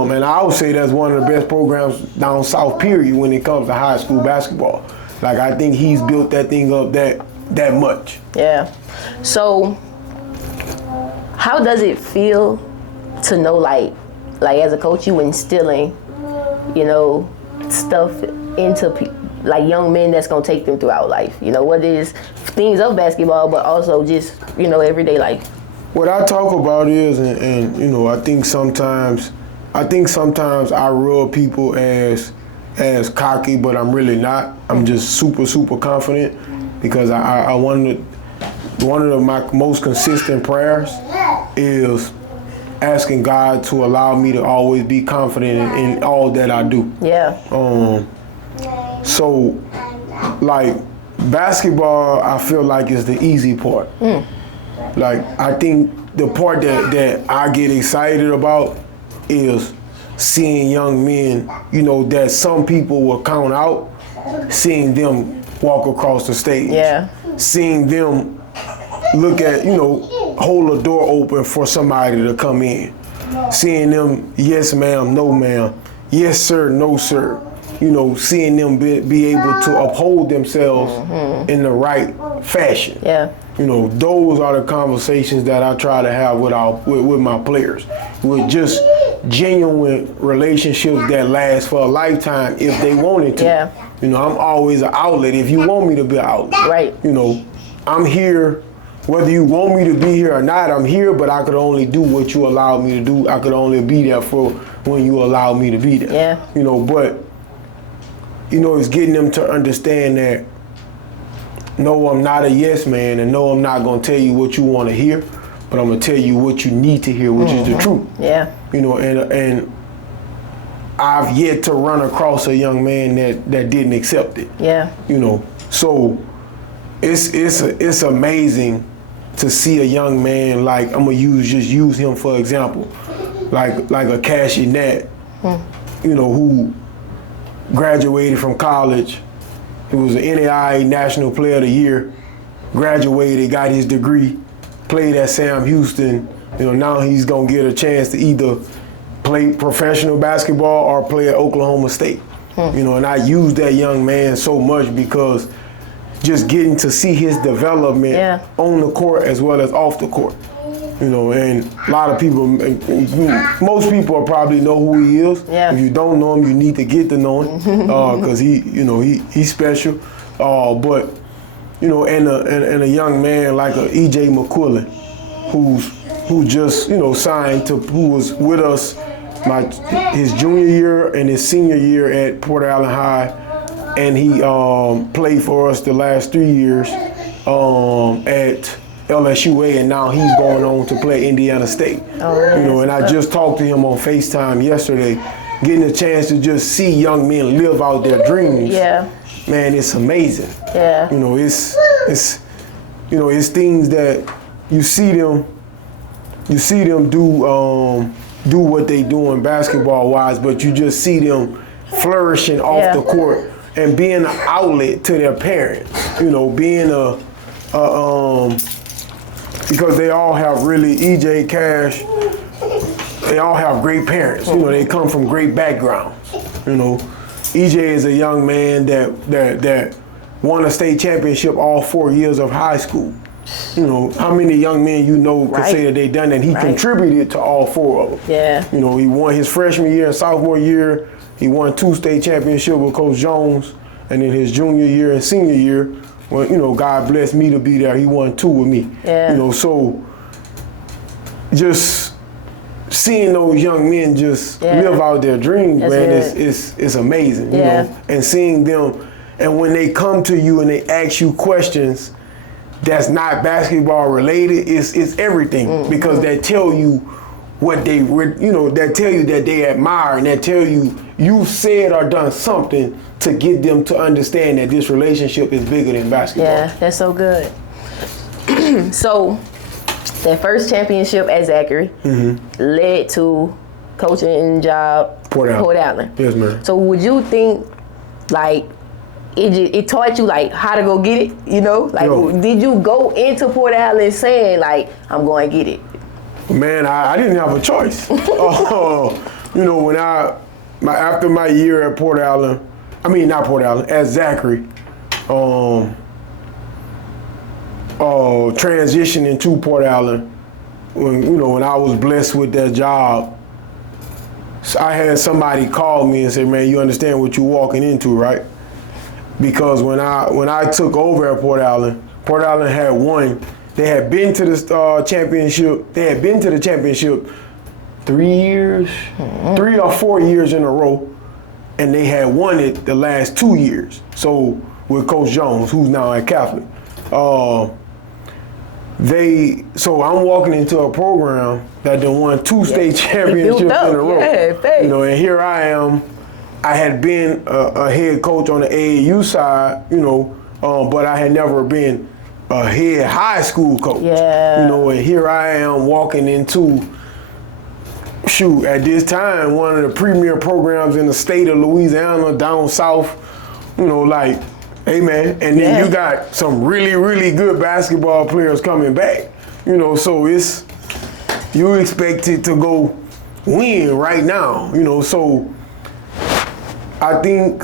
And I would say that's one of the best programs down south, period, when it comes to high school basketball. Like, I think he's built that thing up that much. Yeah. So, how does it feel to know, like as a coach, you instilling, stuff into like young men that's gonna take them throughout life? What is things of basketball, but also just everyday life. What I talk about is, and I think sometimes I rub people as cocky, but I'm really not. I'm just super, super confident, because one of my most consistent prayers is asking God to allow me to always be confident in all that I do. Yeah. So, like, basketball, I feel like is the easy part. Like, I think the part that I get excited about is seeing young men, you know, that some people will count out, seeing them walk across the stage. Yeah. Seeing them look at, you know, hold a door open for somebody to come in. Seeing them, yes ma'am, no ma'am, yes sir, no sir. You know, seeing them be able to uphold themselves in the right fashion. Yeah. You know, those are the conversations that I try to have with my players, with just genuine relationships that last for a lifetime if they wanted to. Yeah. You know, I'm always an outlet if you want me to be an outlet. Right. You know, I'm here, whether you want me to be here or not, I'm here, but I could only do what you allowed me to do. I could only be there for when you allow me to be there. Yeah. You know, but, you know, it's getting them to understand that, no, I'm not a yes man, and no, I'm not going to tell you what you want to hear, but I'm going to tell you what you need to hear, which is the truth. Yeah. You know, and I've yet to run across a young man that didn't accept it. Yeah. You know, so it's amazing to see a young man, like, I'm going to use him for example, like a Cashy Nat, you know, who graduated from college. He was an NAIA National Player of the Year, graduated, got his degree, played at Sam Houston. You know, now he's gonna get a chance to either play professional basketball or play at Oklahoma State. You know, and I use that young man so much because just getting to see his development on the court as well as off the court. You know, and a lot of people, most people probably know who he is. Yeah. If you don't know him, you need to get to know him because he's special. But you know, and a young man like a E.J. McQuillan, who just, you know, who was with us his junior year and his senior year at Port Allen High, and he played for us the last 3 years at LHSAA, and now he's going on to play Indiana State. Oh, you know, and I just talked to him on FaceTime yesterday, getting a chance to just see young men live out their dreams. Yeah. Man, it's amazing. Yeah. You know, it's things that you see them do what they do in basketball wise, but you just see them flourishing off the court and being an outlet to their parents. You know, being because they all have really, EJ, Cash, they all have great parents. You know, they come from great backgrounds. You know, EJ is a young man that won a state championship all 4 years of high school. You know, how many young men you know can say that they done that? He contributed to all 4 of them. Yeah. You know, he won his freshman year and sophomore year. He won 2 state championships with Coach Jones, and in his junior year and senior year, when, you know, God blessed me to be there, he won 2 with me. Yeah. You know, so just seeing those young men just live out their dreams, man, it's amazing. You know, and seeing them, and when they come to you and they ask you questions that's not basketball related, it's everything, because they tell you what they, you know, that tell you that they admire, and that tell you you've said or done something to get them to understand that this relationship is bigger than basketball. Yeah, that's so good. So that first championship at Zachary led to coaching job Port Allen. Yes, ma'am. So would you think, like, it taught you, like, how to go get it, you know? Like, did you go into Port Allen saying, like, I'm going to get it? Man, I didn't have a choice. You know, when after my year at Port Allen, at Zachary, transitioning to Port Allen, when I was blessed with that job, so I had somebody call me and say, man, you understand what you're walking into, right? Because when I took over at Port Allen had won. They had been to the championship. They had been to the championship 3 or 4 years in a row, and they had won it the last 2 years. So with Coach Jones, who's now at Catholic. So I'm walking into a program that done won 2 state championships in a row. You know, and here I am. I had been a head coach on the AAU side, you know, but I had never been a head high school coach. Yeah. You know, and here I am walking into, at this time, one of the premier programs in the state of Louisiana, down south, you know, like, hey man, and then you got some really, really good basketball players coming back, you know, so you expected to go win right now, you know, so I think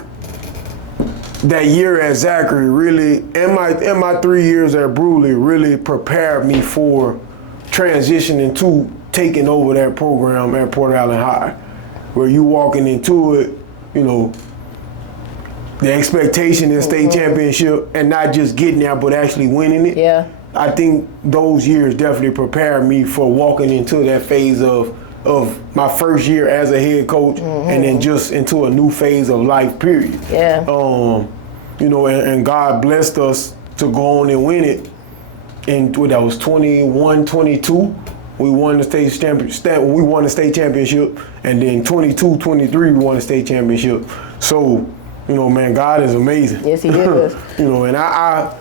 that year at Zachary really, and my 3 years at Bruley really prepared me for transitioning to taking over that program at Port Allen High, where you walking into it, you know, the expectation is state championship and not just getting there, but actually winning it. Yeah. I think those years definitely prepared me for walking into that phase of my first year as a head coach and then just into a new phase of life, period. Yeah. You know, and God blessed us to go on and win it. And that was 21, 22. We won the state championship, and then 22, 23, we won the state championship. So, you know, man, God is amazing. Yes, He is. You know, and I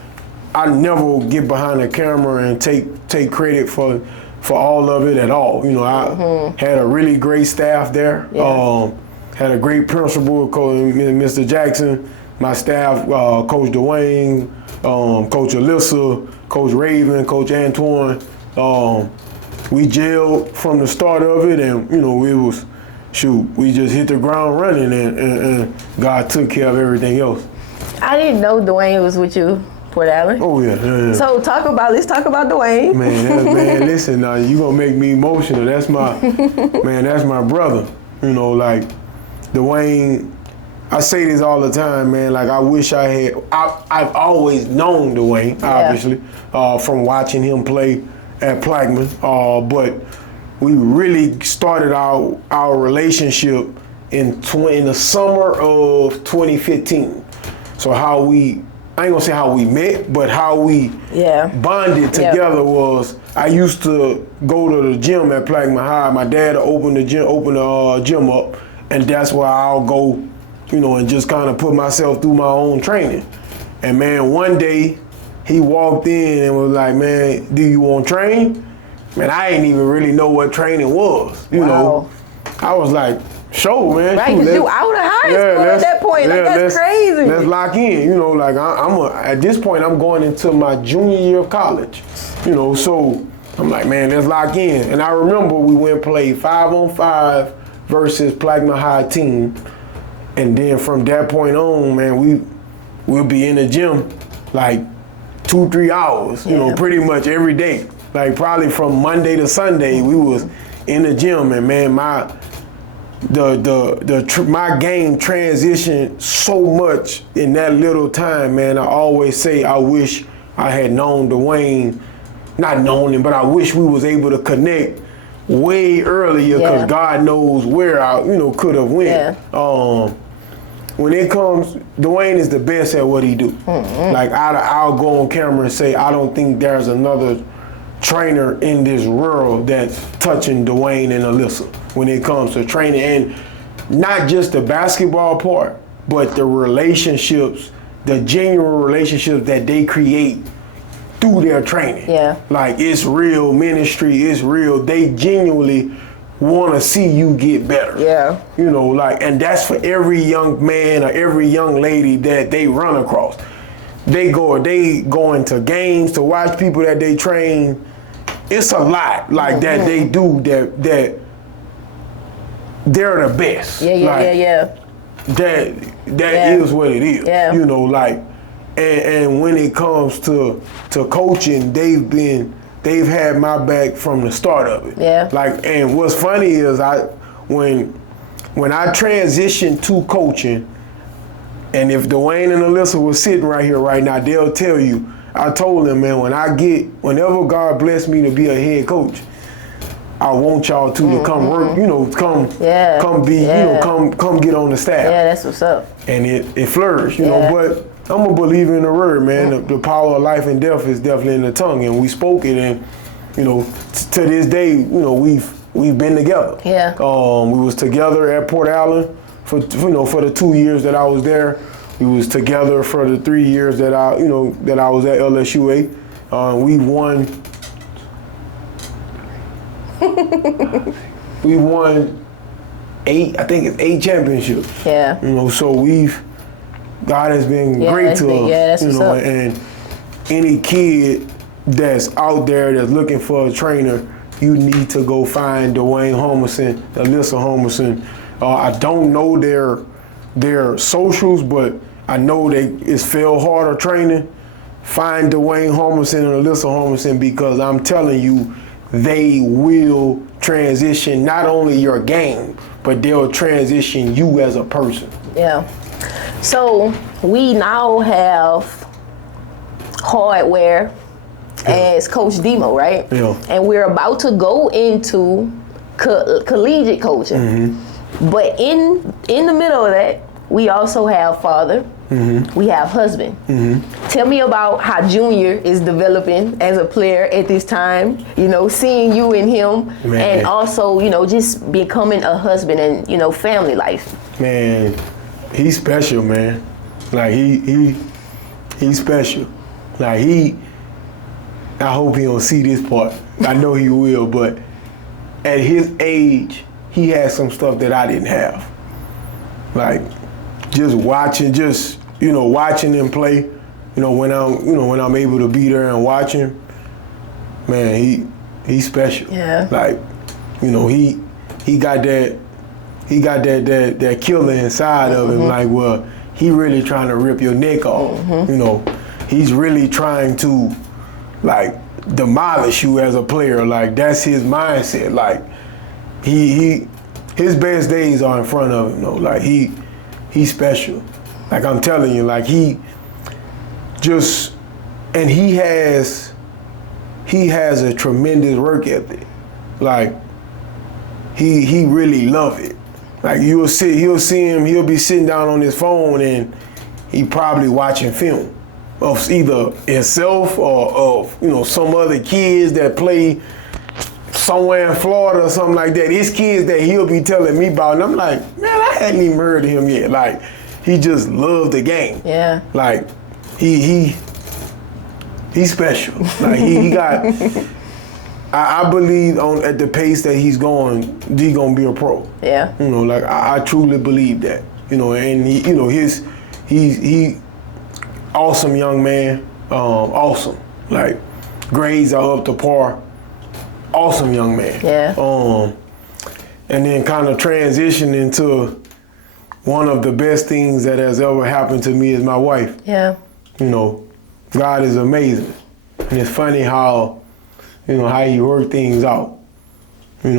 never get behind the camera and take credit for all of it at all. You know, I had a really great staff there. Yeah. Had a great principal, Mr. Jackson. My staff, Coach Dwayne, Coach Alyssa, Coach Raven, Coach Antoine. We gelled from the start of it, and you know, we just hit the ground running, and God took care of everything else. I didn't know Dwayne was with you, Port Allen. Oh yeah. So let's talk about Dwayne. Man, listen, you gonna make me emotional. That's my brother. You know, like Dwayne. I say this all the time, man. Like I wish I've always known Dwayne, obviously, from watching him play at Plaquemine, but we really started our relationship in the summer of 2015. So I ain't gonna say how we met, but how we bonded together was, I used to go to the gym at Plaquemine High. My dad opened the gym up, and that's where I'll go, you know, and just kind of put myself through my own training. And man, one day he walked in and was like, man, do you want to train? Man, I didn't even really know what training was. You know, I was like, sure, man. Right, because you out of high school at that point. Like, that's crazy. Let's lock in. You know, like at this point, I'm going into my junior year of college. You know, so I'm like, man, let's lock in. And I remember we went and played 5-on-5 versus Plaquemine High team. And then from that point on, man, we'll be in the gym like 2-3 hours, you know, pretty much every day. Like probably from Monday to Sunday, we was in the gym, and man, my game transitioned so much in that little time, man. I always say I wish I had known Dwayne, not known him, but I wish we was able to connect way earlier, because God knows where I, could have went. When it comes, Dwayne is the best at what he do. Like I'll go on camera and say, I don't think there's another trainer in this world that's touching Dwayne and Alyssa when it comes to training, and not just the basketball part, but the relationships, the genuine relationships that they create through their training. Like it's real ministry, it's real. They genuinely want to see you get better. And that's for every young man or every young lady that they run across. They go into games to watch people that they train. It's a lot like that they do that they're the best. That is what it is. And when it comes to coaching, they've had my back from the start of it. And what's funny is when I transitioned to coaching, and if Dwayne and Alyssa were sitting right here right now, they'll tell you, I told them, man, whenever God bless me to be a head coach, I want y'all to come work, come get on the staff. That's what's up. And it flourished, but I'm a believer in the word, man. The power of life and death is definitely in the tongue, and we spoke it, and to this day, we've been together. Yeah. We was together at Port Allen for the 2 years that I was there. We was together for the 3 years that I was at LHSAA. We won. We won 8. I think it's 8 championships. Yeah. So God has been great to us. Yeah, that's what's up. And any kid that's out there that's looking for a trainer, you need to go find Dwayne Homerson, Alyssa Homerson. I don't know their socials, but I know it's Phil Harder Training. Find Dwayne Homerson and Alyssa Homerson, because I'm telling you, they will transition not only your game, but they'll transition you as a person. Yeah. So we now have hardware as Coach Demo, right? Yeah. And we're about to go into collegiate coaching. Mm-hmm. But in the middle of that, we also have father. Mm-hmm. We have husband. Mm-hmm. Tell me about how Junior is developing as a player at this time, seeing you and him, man. And also, just becoming a husband and, family life. Man, he's special, man. Like, he's special. Like, I hope he don't see this part. I know he will, but at his age, he has some stuff that I didn't have. Like, just watching him play, when I'm able to be there and watch him, man, he's special. Yeah. Like, he got that killer inside of him. Like, well, he really trying to rip your neck off. Mm-hmm. He's really trying to, like, demolish you as a player. Like, that's his mindset. Like, his best days are in front of him. Like, he's special. Like, I'm telling you, like, he has a tremendous work ethic. Like, he really love it. Like, he'll be sitting down on his phone and he probably watching film of either himself or of some other kids that play somewhere in Florida or something like that. It's kids that he'll be telling me about, and I'm like, man, I hadn't even heard of him yet. Like, he just loved the game. Yeah. Like, he's special. Like, he got. I believe at the pace that he's going, he's gonna be a pro. Yeah. Like, I truly believe that. And he awesome young man. Awesome. Like, grades are up to par. Awesome young man. Yeah. And then kind of transition into one of the best things that has ever happened to me is my wife. Yeah. God is amazing. And it's funny how he worked things out. When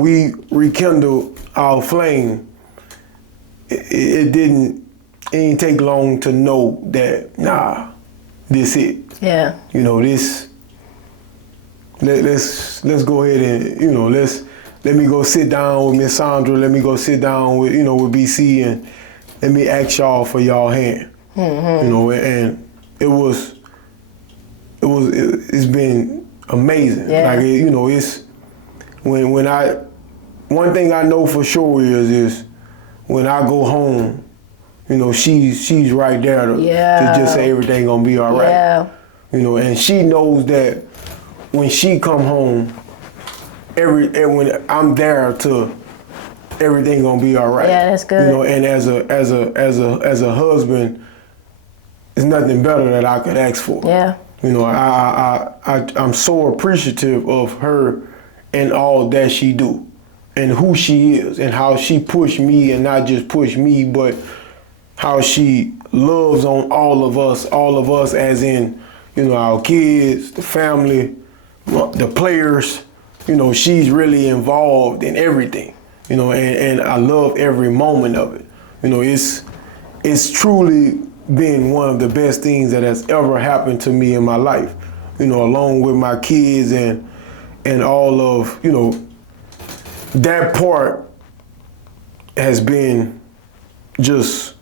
we rekindled our flame, it didn't take long to know that, nah, this it. Yeah. Let's go ahead and let me go sit down with Miss Sandra. Let me go sit down with with BC, and let me ask y'all for y'all hand. Mm-hmm. And it's been amazing. Yeah. Like, it's when one thing I know for sure is when I go home, she's right there to just say everything gonna be all right. Yeah. And she knows that when she come home, when I'm there to, everything gonna be all right. Yeah, that's good. And as a husband, there's nothing better that I could ask for. Yeah. I'm so appreciative of her and all that she do, and who she is, and how she pushed me, and not just push me, but how she loves on all of us as in, our kids, the family, the players. She's really involved in everything, and I love every moment of it. It's truly been one of the best things that has ever happened to me in my life, along with my kids and all of, that part has been just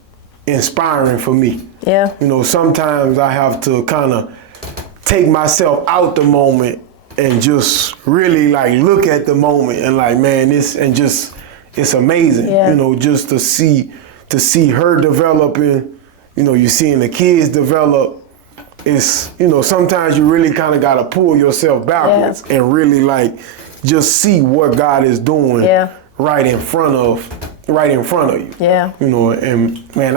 inspiring for me. Yeah. You know, sometimes I have to kind of take myself out the moment and just really like look at the moment and like, man, it's amazing. Yeah. You know, just to see her developing, you know, you're seeing the kids develop. It's, you know, sometimes you really kind of got to pull yourself backwards and really like just see what God is doing right in front of you. Yeah. You know, and man,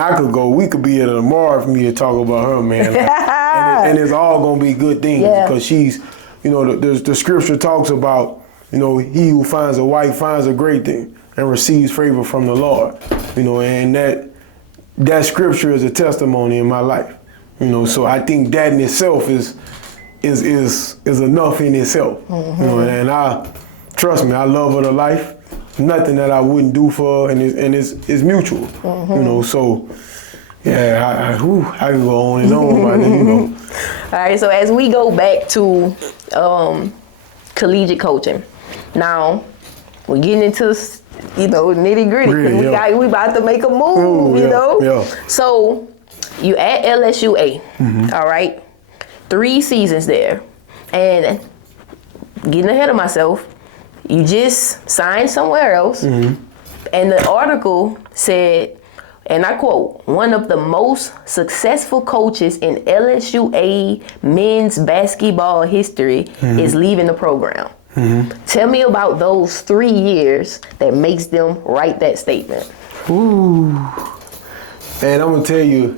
we could be here tomorrow for me to talk about her, man. Like, and it's all gonna be good things because she's, you know, the scripture talks about, you know, he who finds a wife finds a great thing and receives favor from the Lord. You know, and that scripture is a testimony in my life. You know, so I think that in itself is enough in itself. Mm-hmm. You know, and trust me, I love her to life. Nothing that I wouldn't do for her, and it's mutual. Mm-hmm. You know, so yeah, I can go on and on about it. You know. All right, so as we go back to collegiate coaching, now we're getting into, you know, nitty gritty. Really, we about to make a move. You know. Yeah. So you at LHSAA, all right? 3 seasons there, and getting ahead of myself. You just signed somewhere else, and the article said, and I quote, one of the most successful coaches in LHSAA men's basketball history is leaving the program. Tell me about those 3 years that makes them write that statement. Ooh. Man, I'm gonna tell you,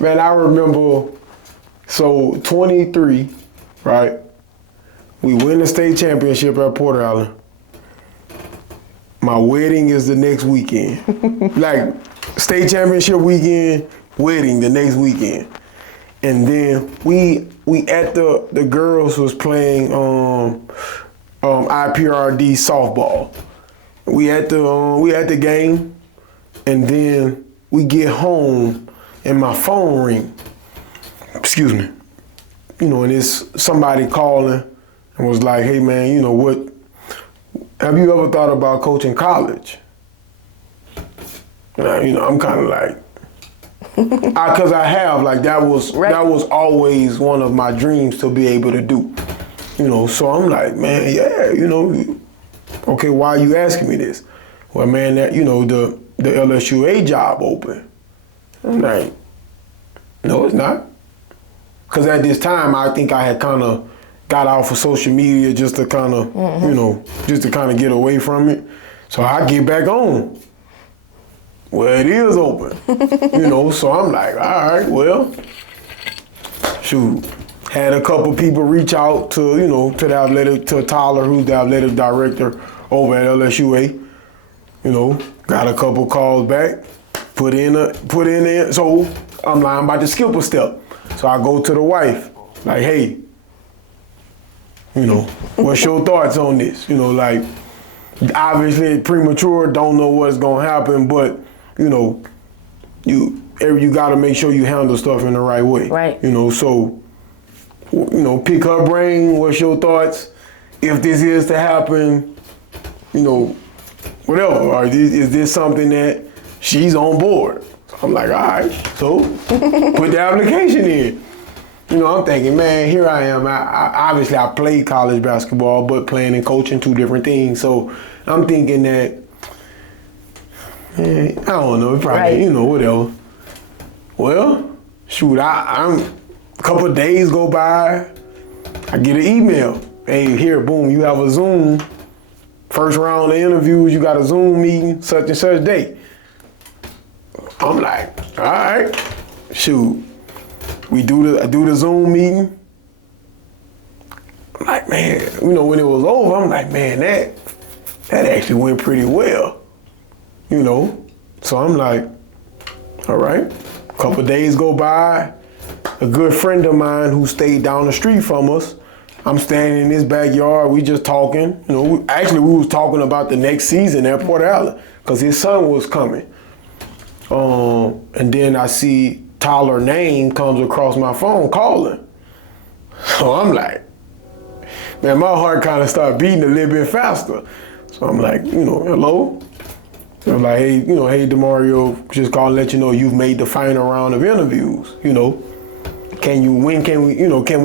man, I remember, so 23, right? We win the state championship at Port Allen. My wedding is the next weekend. Like, state championship weekend, wedding the next weekend. And then we at the girls was playing IPRD softball. We at the game, and then we get home and my phone ring. Excuse me. You know, and it's somebody calling and was like, hey man, you know what, have you ever thought about coaching college? Now, you know, I'm kind of like, cause I have, like that was always one of my dreams to be able to do. You know, so I'm like, man, yeah, you know, okay, why are you asking me this? Well, man, that, you know, the LHSAA job open. I'm like, no, it's not. Cause at this time, I think I had kind of got off of social media just to kind of, you know, just to kind of get away from it. So I get back on. Well, it is open, you know, so I'm like, all right, well, shoot. Had a couple people reach out to, you know, to Tyler, who's the athletic director over at LHSAA. You know, got a couple calls back, put in there. So I'm like, I'm about to skip a step. So I go to the wife, like, hey, you know, what's your thoughts on this? You know, like, obviously premature, don't know what's gonna happen, but, you know, you gotta make sure you handle stuff in the right way. Right. You know, so, you know, pick her brain, what's your thoughts? If this is to happen, you know, whatever, or is this something that she's on board? I'm like, all right, so put the application in. You know, I'm thinking, man, here I am. Obviously, I played college basketball, but playing and coaching, 2 different things. So I'm thinking that, I don't know, probably, you know, whatever. Well, shoot, I'm a couple of days go by, I get an email. Hey, here, boom, you have a Zoom. First round of interviews, you got a Zoom meeting, such and such date. I'm like, all right, shoot. I do the Zoom meeting. I'm like, man, you know, when it was over, I'm like, man, that actually went pretty well, you know? So I'm like, all right. A couple of days go by. A good friend of mine who stayed down the street from us, I'm standing in his backyard, we just talking. You know, we was talking about the next season at Port Allen, because his son was coming. And then I see Tyler's name comes across my phone calling. So I'm like, man, my heart kind of started beating a little bit faster. So I'm like, you know, hello? I'm like, hey, hey, Dimario, just call and let you know you've made the final round of interviews. Can we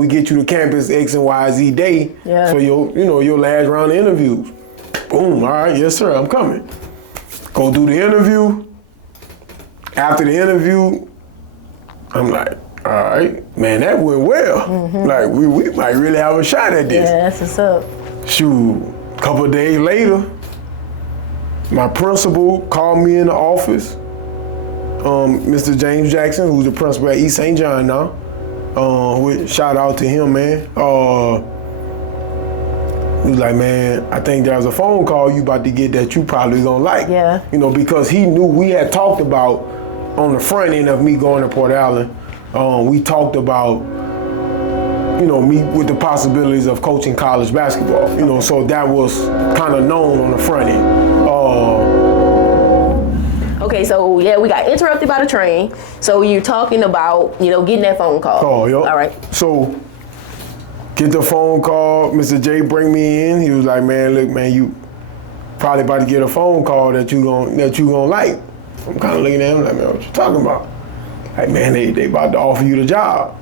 get you to campus X and Y Z day for your last round of interviews? Boom, all right, yes sir, I'm coming. Go do the interview. After the interview, I'm like, all right, man, that went well. Like we might really have a shot at this. Yeah, that's what's up. Shoot, a couple of days later, my principal called me in the office. Mr. James Jackson, who's the principal at East St. John now. Shout out to him, man. He was like, man, I think there's a phone call you about to get that you probably gonna like. Yeah. Because he knew we had talked about on the front end of me going to Port Allen. We talked about, me with the possibilities of coaching college basketball. So that was kind of known on the front end. Okay, so yeah, we got interrupted by the train. So you're talking about, getting that phone call. Yep. All right. So get the phone call. Mr. J bring me in. He was like, man, look, man, you probably about to get a phone call that you gonna like. I'm kind of looking at him like, man, what you talking about? Like, man, they about to offer you the job.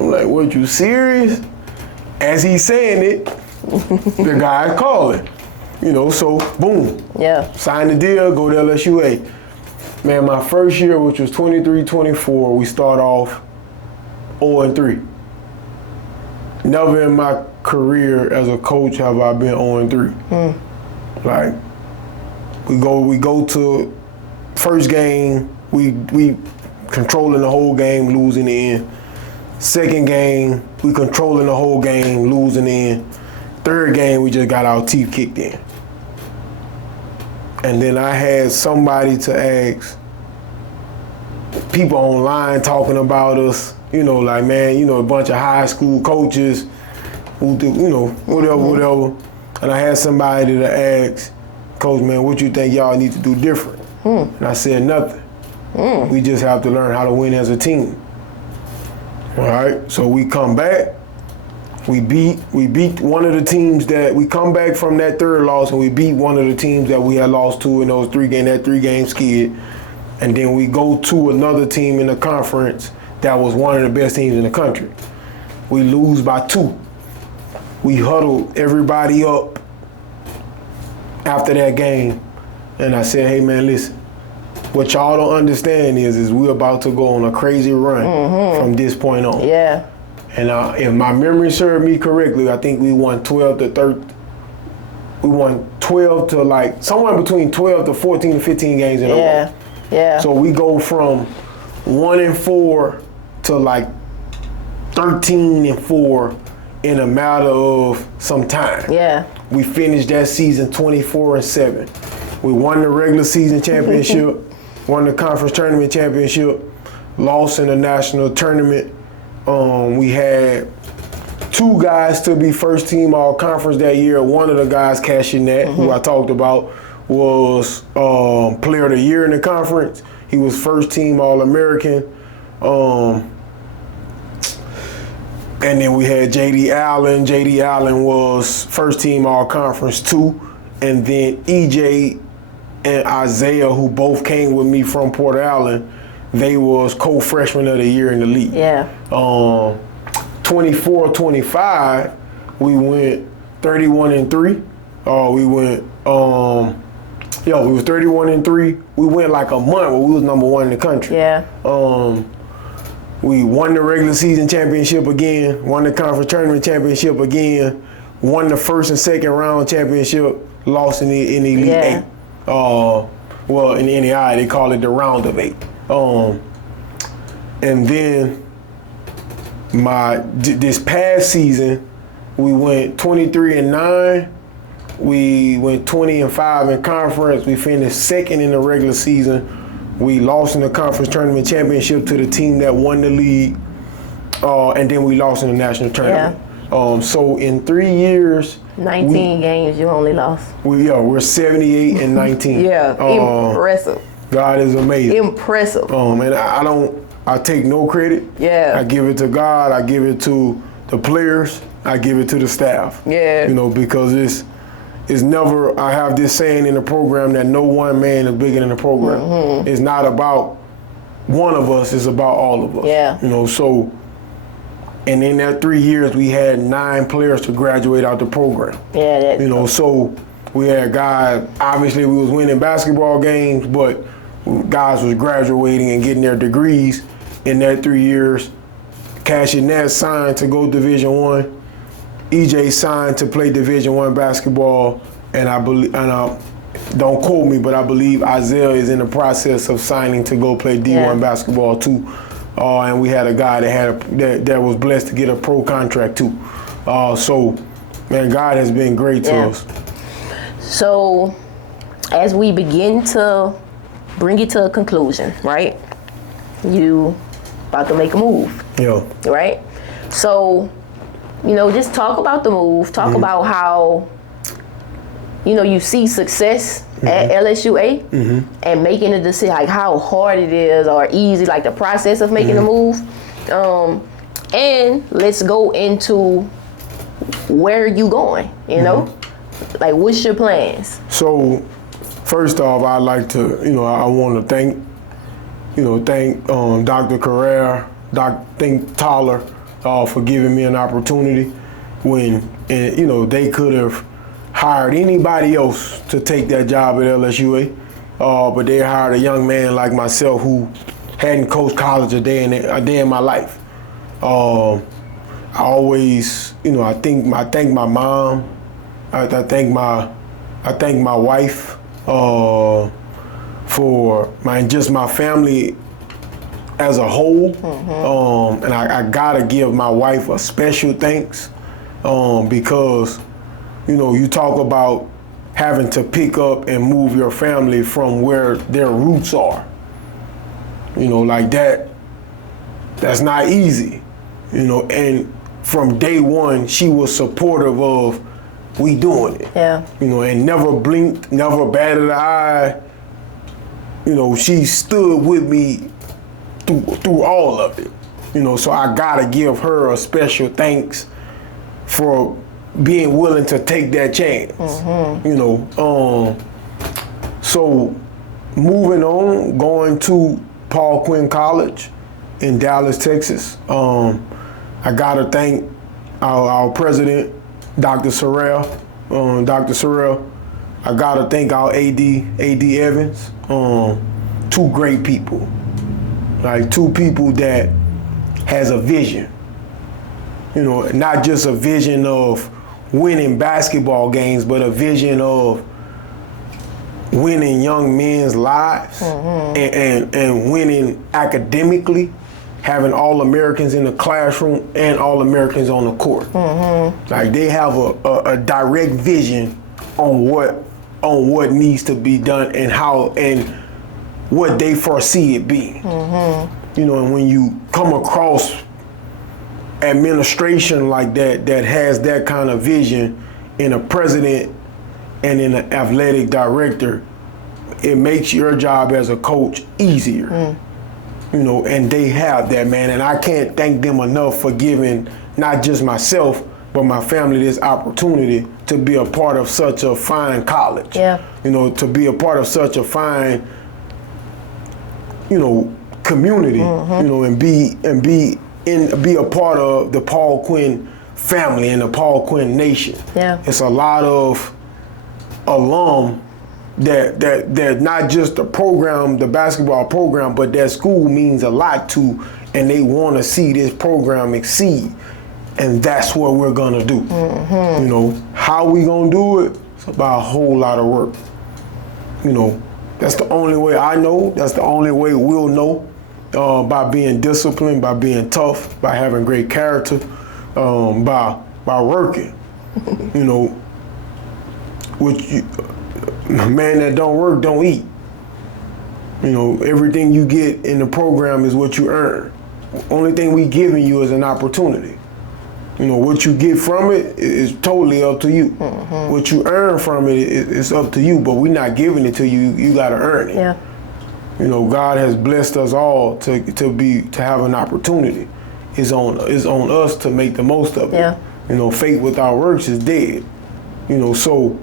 I'm like, what, you serious? As he's saying it, the guy's calling. So boom. Yeah. Sign the deal, go to LHSAA. Man, my first year, which was 23-24, we start off 0-3. Never in my career as a coach have I been 0-3. Like, we go to first game, we controlling the whole game, losing the end. Second game, we controlling the whole game, losing the end. Third game, we just got our teeth kicked in. And then I had somebody to ask, people online talking about us, like, man, a bunch of high school coaches who do, whatever. And I had somebody to ask, Coach, man, what you think y'all need to do different? And I said nothing. We just have to learn how to win as a team. All right, so we come back. We beat one of the teams that we come back from that third loss, and we beat one of the teams that we had lost to in those that 3-game skid. And then we go to another team in the conference that was one of the best teams in the country. We lose by 2. We huddled everybody up after that game, and I said, hey man, listen, what y'all don't understand is we're about to go on a crazy run from this point on. Yeah. And if my memory served me correctly, I think we won 12 to 13. We won 12 to like somewhere between 12 to 14 to 15 games in a row. Yeah. So we go from 1-4 to like 13-4 in a matter of some time. Yeah. We finished that season 24-7. We won the regular season championship, won the conference tournament championship, lost in the national tournament. We had 2 guys to be first team all conference that year. One of the guys, Cashinette, who I talked about, was player of the year in the conference. He was first team All-American. And then we had J.D. Allen. J.D. Allen was first team all-conference too. And then E.J. and Isaiah, who both came with me from Port Allen, they was co-freshman of the year in the league. Yeah. 24-25, we went 31-3. We was 31-3. We went like a month where we was number 1 in the country. Yeah. We won the regular season championship again, won the conference tournament championship again, won the first and second round championship, lost in the Elite 8. Well, in the NAI, they call it the round of 8. And then this past season, we went 23-9. We went 20-5 in conference. We finished second in the regular season. We lost in the conference tournament championship to the team that won the league. And then we lost in the national tournament. Yeah. So in 3 years, 19 games you only lost. We're 78-19. Yeah, impressive. God is amazing. Impressive. And I take no credit. Yeah. I give it to God. I give it to the players. I give it to the staff. Yeah. Because it's never, I have this saying in the program that no one man is bigger than the program. It's not about one of us, it's about all of us. Yeah. You know, so, and in that 3 years, we had 9 players to graduate out the program. Yeah. You know, so we had guys, obviously we was winning basketball games, but guys was graduating and getting their degrees in that 3 years. Cassie Ness signed to go Division I. EJ signed to play Division I basketball, and I believe, don't quote me, but I believe Isaiah is in the process of signing to go play D1 basketball too. And we had a guy that was blessed to get a pro contract too. So, man, God has been great to us. So, as we begin to bring it to a conclusion, right? You about to make a move. Yeah. Right? So, you know, just talk about the move. Talk about how, you know, you see success at LHSAA and making a decision, like how hard it is or easy, like the process of making a move. And let's go into where you going, you know? Like, what's your plans? So, first off, I'd like to, you know, I want to thank Dr. Carrera, thank Tyler for giving me an opportunity when, you know, they could have hired anybody else to take that job at LSUA, but they hired a young man like myself who hadn't coached college a day in my life. I always, you know, I thank my mom, I thank my wife for my family as a whole, and I gotta give my wife a special thanks because, you know, you talk about having to pick up and move your family from where their roots are. You know, like that's not easy, you know, and from day one, she was supportive of we doing it. Yeah. You know, and never blinked, never batted an eye. You know, she stood with me through all of it. You know, so I gotta give her a special thanks for being willing to take that chance. You know, so moving on, going to Paul Quinn College in Dallas, Texas. I gotta thank our president, Dr. Sorrell. Dr. Sorrell. I gotta thank our AD Evans. Two great people. Like two people that has a vision. You know, not just a vision of winning basketball games, but a vision of winning young men's lives and winning academically, having All-Americans in the classroom and All-Americans on the court. Like they have a direct vision on what needs to be done and how and what they foresee it being. You know, and when you come across administration like that has that kind of vision in a president and in an athletic director, it makes your job as a coach easier. You know, and they have that, man, and I can't thank them enough for giving not just myself but my family this opportunity to be a part of such a fine college. You know, to be a part of such a fine, you know, community. You know, and be a part of the Paul Quinn family and the Paul Quinn nation. It's a lot of alum that not just the program, the basketball program, but that school means a lot to, and they want to see this program exceed. And that's what we're gonna do. You know, how we gonna do it? It's about a whole lot of work. You know, that's the only way I know. That's the only way we'll know, by being disciplined, by being tough, by having great character, by working. You know, man that don't work don't eat. You know, everything you get in the program is what you earn. Only thing we giving you is an opportunity. You know, what you get from it is totally up to you. What you earn from it is up to you, but we're not giving it to you. You got to earn it. You know, God has blessed us all to have an opportunity. It's on us to make the most of it. You know, faith without works is dead. You know, so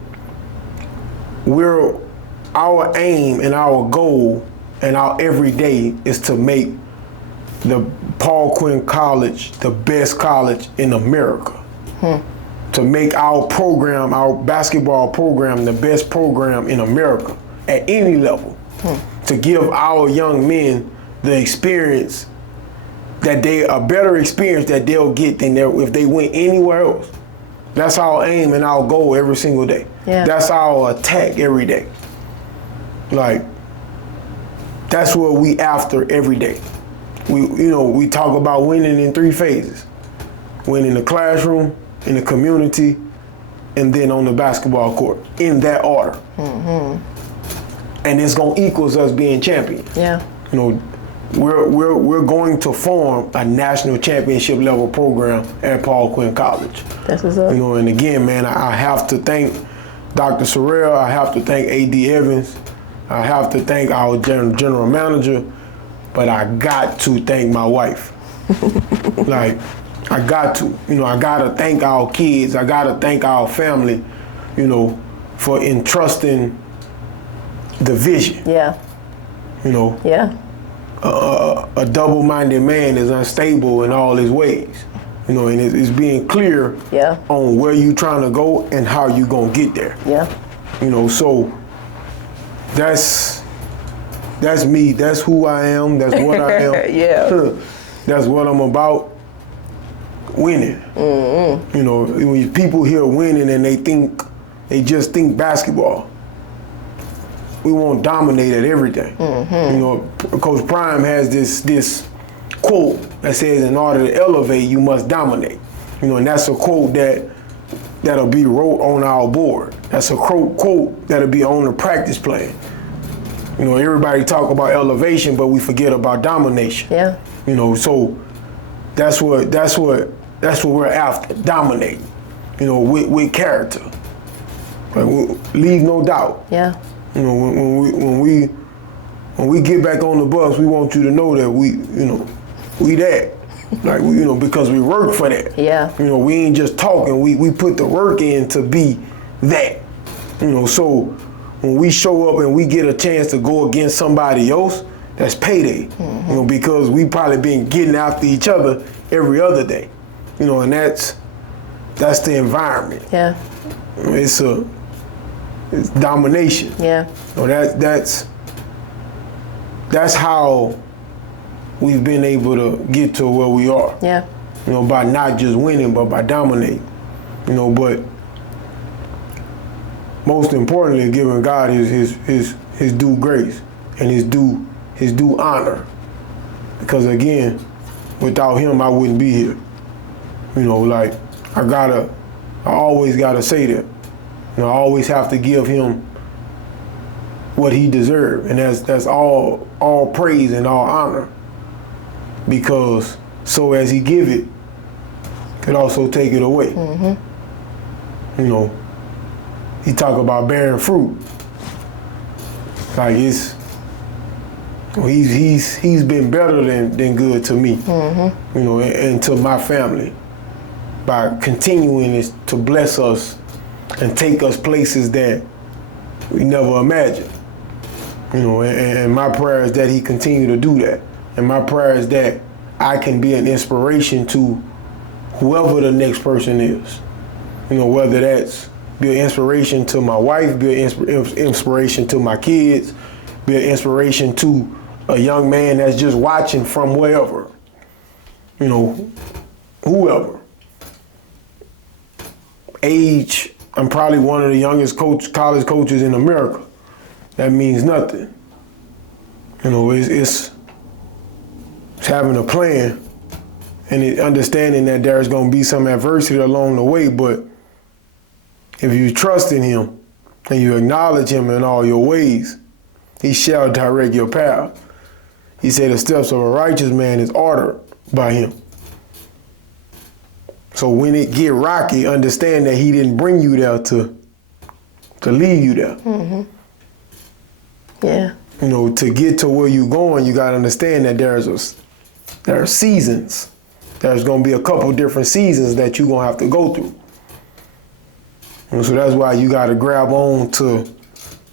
our aim and our goal and our everyday is to make the Paul Quinn College the best college in America. To make our program, our basketball program, the best program in America at any level. To give our young men the experience a better experience that they'll get than if they went anywhere else. That's our aim and our goal every single day. Yeah. That's our attack every day. Like, that's what we after every day. We talk about winning in 3 phases. Win in the classroom, in the community, and then on the basketball court, in that order. And it's gonna equals us being champions. Yeah. We're going to form a national championship level program at Paul Quinn College. That's what's up. And again, man, I have to thank Dr. Sorrell. I have to thank A.D. Evans. I have to thank our general manager, but I got to thank my wife. Like, I got to. I got to thank our kids. I got to thank our family, for entrusting the vision. Yeah. Yeah. A double-minded man is unstable in all his ways. And it's being clear on where you trying to go and how you gonna get there. Yeah. So that's me. That's who I am. That's what I am. Yeah. That's what I'm about. Winning. When people hear winning and they just think basketball. We won't dominate at everything. Coach Prime has this quote that says, in order to elevate, you must dominate. And that's a quote that'll be wrote on our board. That's a quote that'll be on the practice plan. Everybody talk about elevation, but we forget about domination. Yeah. So that's what we're after, dominate. With character. Leave no doubt. Yeah. When we get back on the bus, we want you to know that we that. Like, because we work for that. Yeah. We ain't just talking, we put the work in to be that. So when we show up and we get a chance to go against somebody else, that's payday. Because we probably been getting after each other every other day. And that's the environment. Yeah. It's domination. Yeah. That's how we've been able to get to where we are. Yeah. By not just winning, but by dominating. But most importantly, giving God his due grace and his due honor. Because again, without him, I wouldn't be here. I always gotta say that. I always have to give him what he deserves, and that's all praise and all honor. Because so as he give it, could also take it away. He talk about bearing fruit. Like he's been better than good to me. And to my family by continuing to bless us and take us places that we never imagined. And my prayer is that he continue to do that. And my prayer is that I can be an inspiration to whoever the next person is. Whether that's be an inspiration to my wife, be an inspiration to my kids, be an inspiration to a young man that's just watching from wherever. Whoever. Age, I'm probably one of the youngest college coaches in America. That means nothing. It's having a plan and understanding that there's going to be some adversity along the way, but if you trust in him and you acknowledge him in all your ways, he shall direct your path. He said the steps of a righteous man is ordered by him. So when it get rocky, understand that he didn't bring you there to leave you there. Yeah. To get to where you're going, you gotta understand that there are seasons. There's gonna be a couple different seasons that you're gonna have to go through. And so that's why you gotta grab on to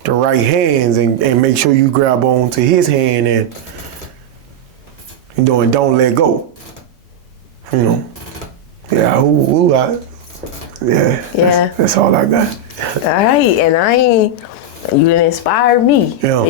the right hands and make sure you grab on to his hand and and don't let go. Yeah, that's all I got. All right, and you done inspired me. Yeah.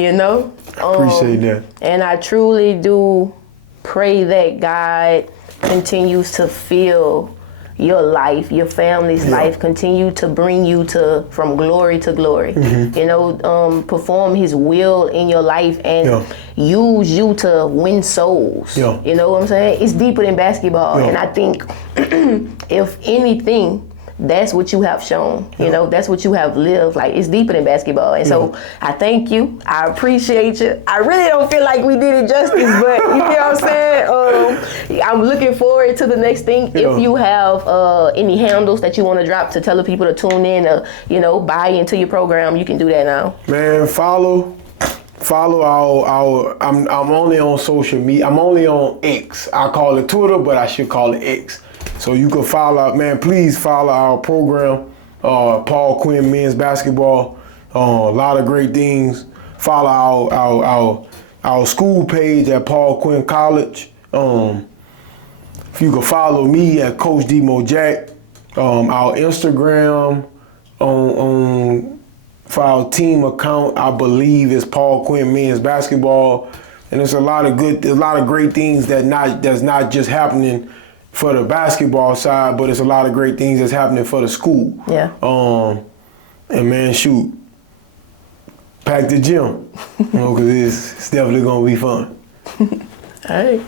Appreciate that. And I truly do pray that God continues to fill your life, your family's life, continue to bring you from glory to glory. Perform His will in your life and use you to win souls. You know what I'm saying? It's deeper than basketball, and I think if anything, that's what you have shown. That's what you have lived. Like, it's deeper than basketball. And so I thank you. I appreciate you. I really don't feel like we did it justice, but you know what I'm saying? I'm looking forward to the next thing. If you have any handles that you want to drop to tell the people to tune in or, buy into your program, you can do that now. Man, follow our I'm only on social media. I'm only on X. I call it Twitter, but I should call it X. So you can please follow our program, Paul Quinn Men's Basketball. A lot of great things. Follow our school page at Paul Quinn College. If you can follow me at Coach Dimario Jackson. Our Instagram for our team account, I believe, is Paul Quinn Men's Basketball. And there's a lot of great things that's not just happening for the basketball side, but it's a lot of great things that's happening for the school. Yeah. And man, shoot, pack the gym, because it's definitely gonna be fun. All right.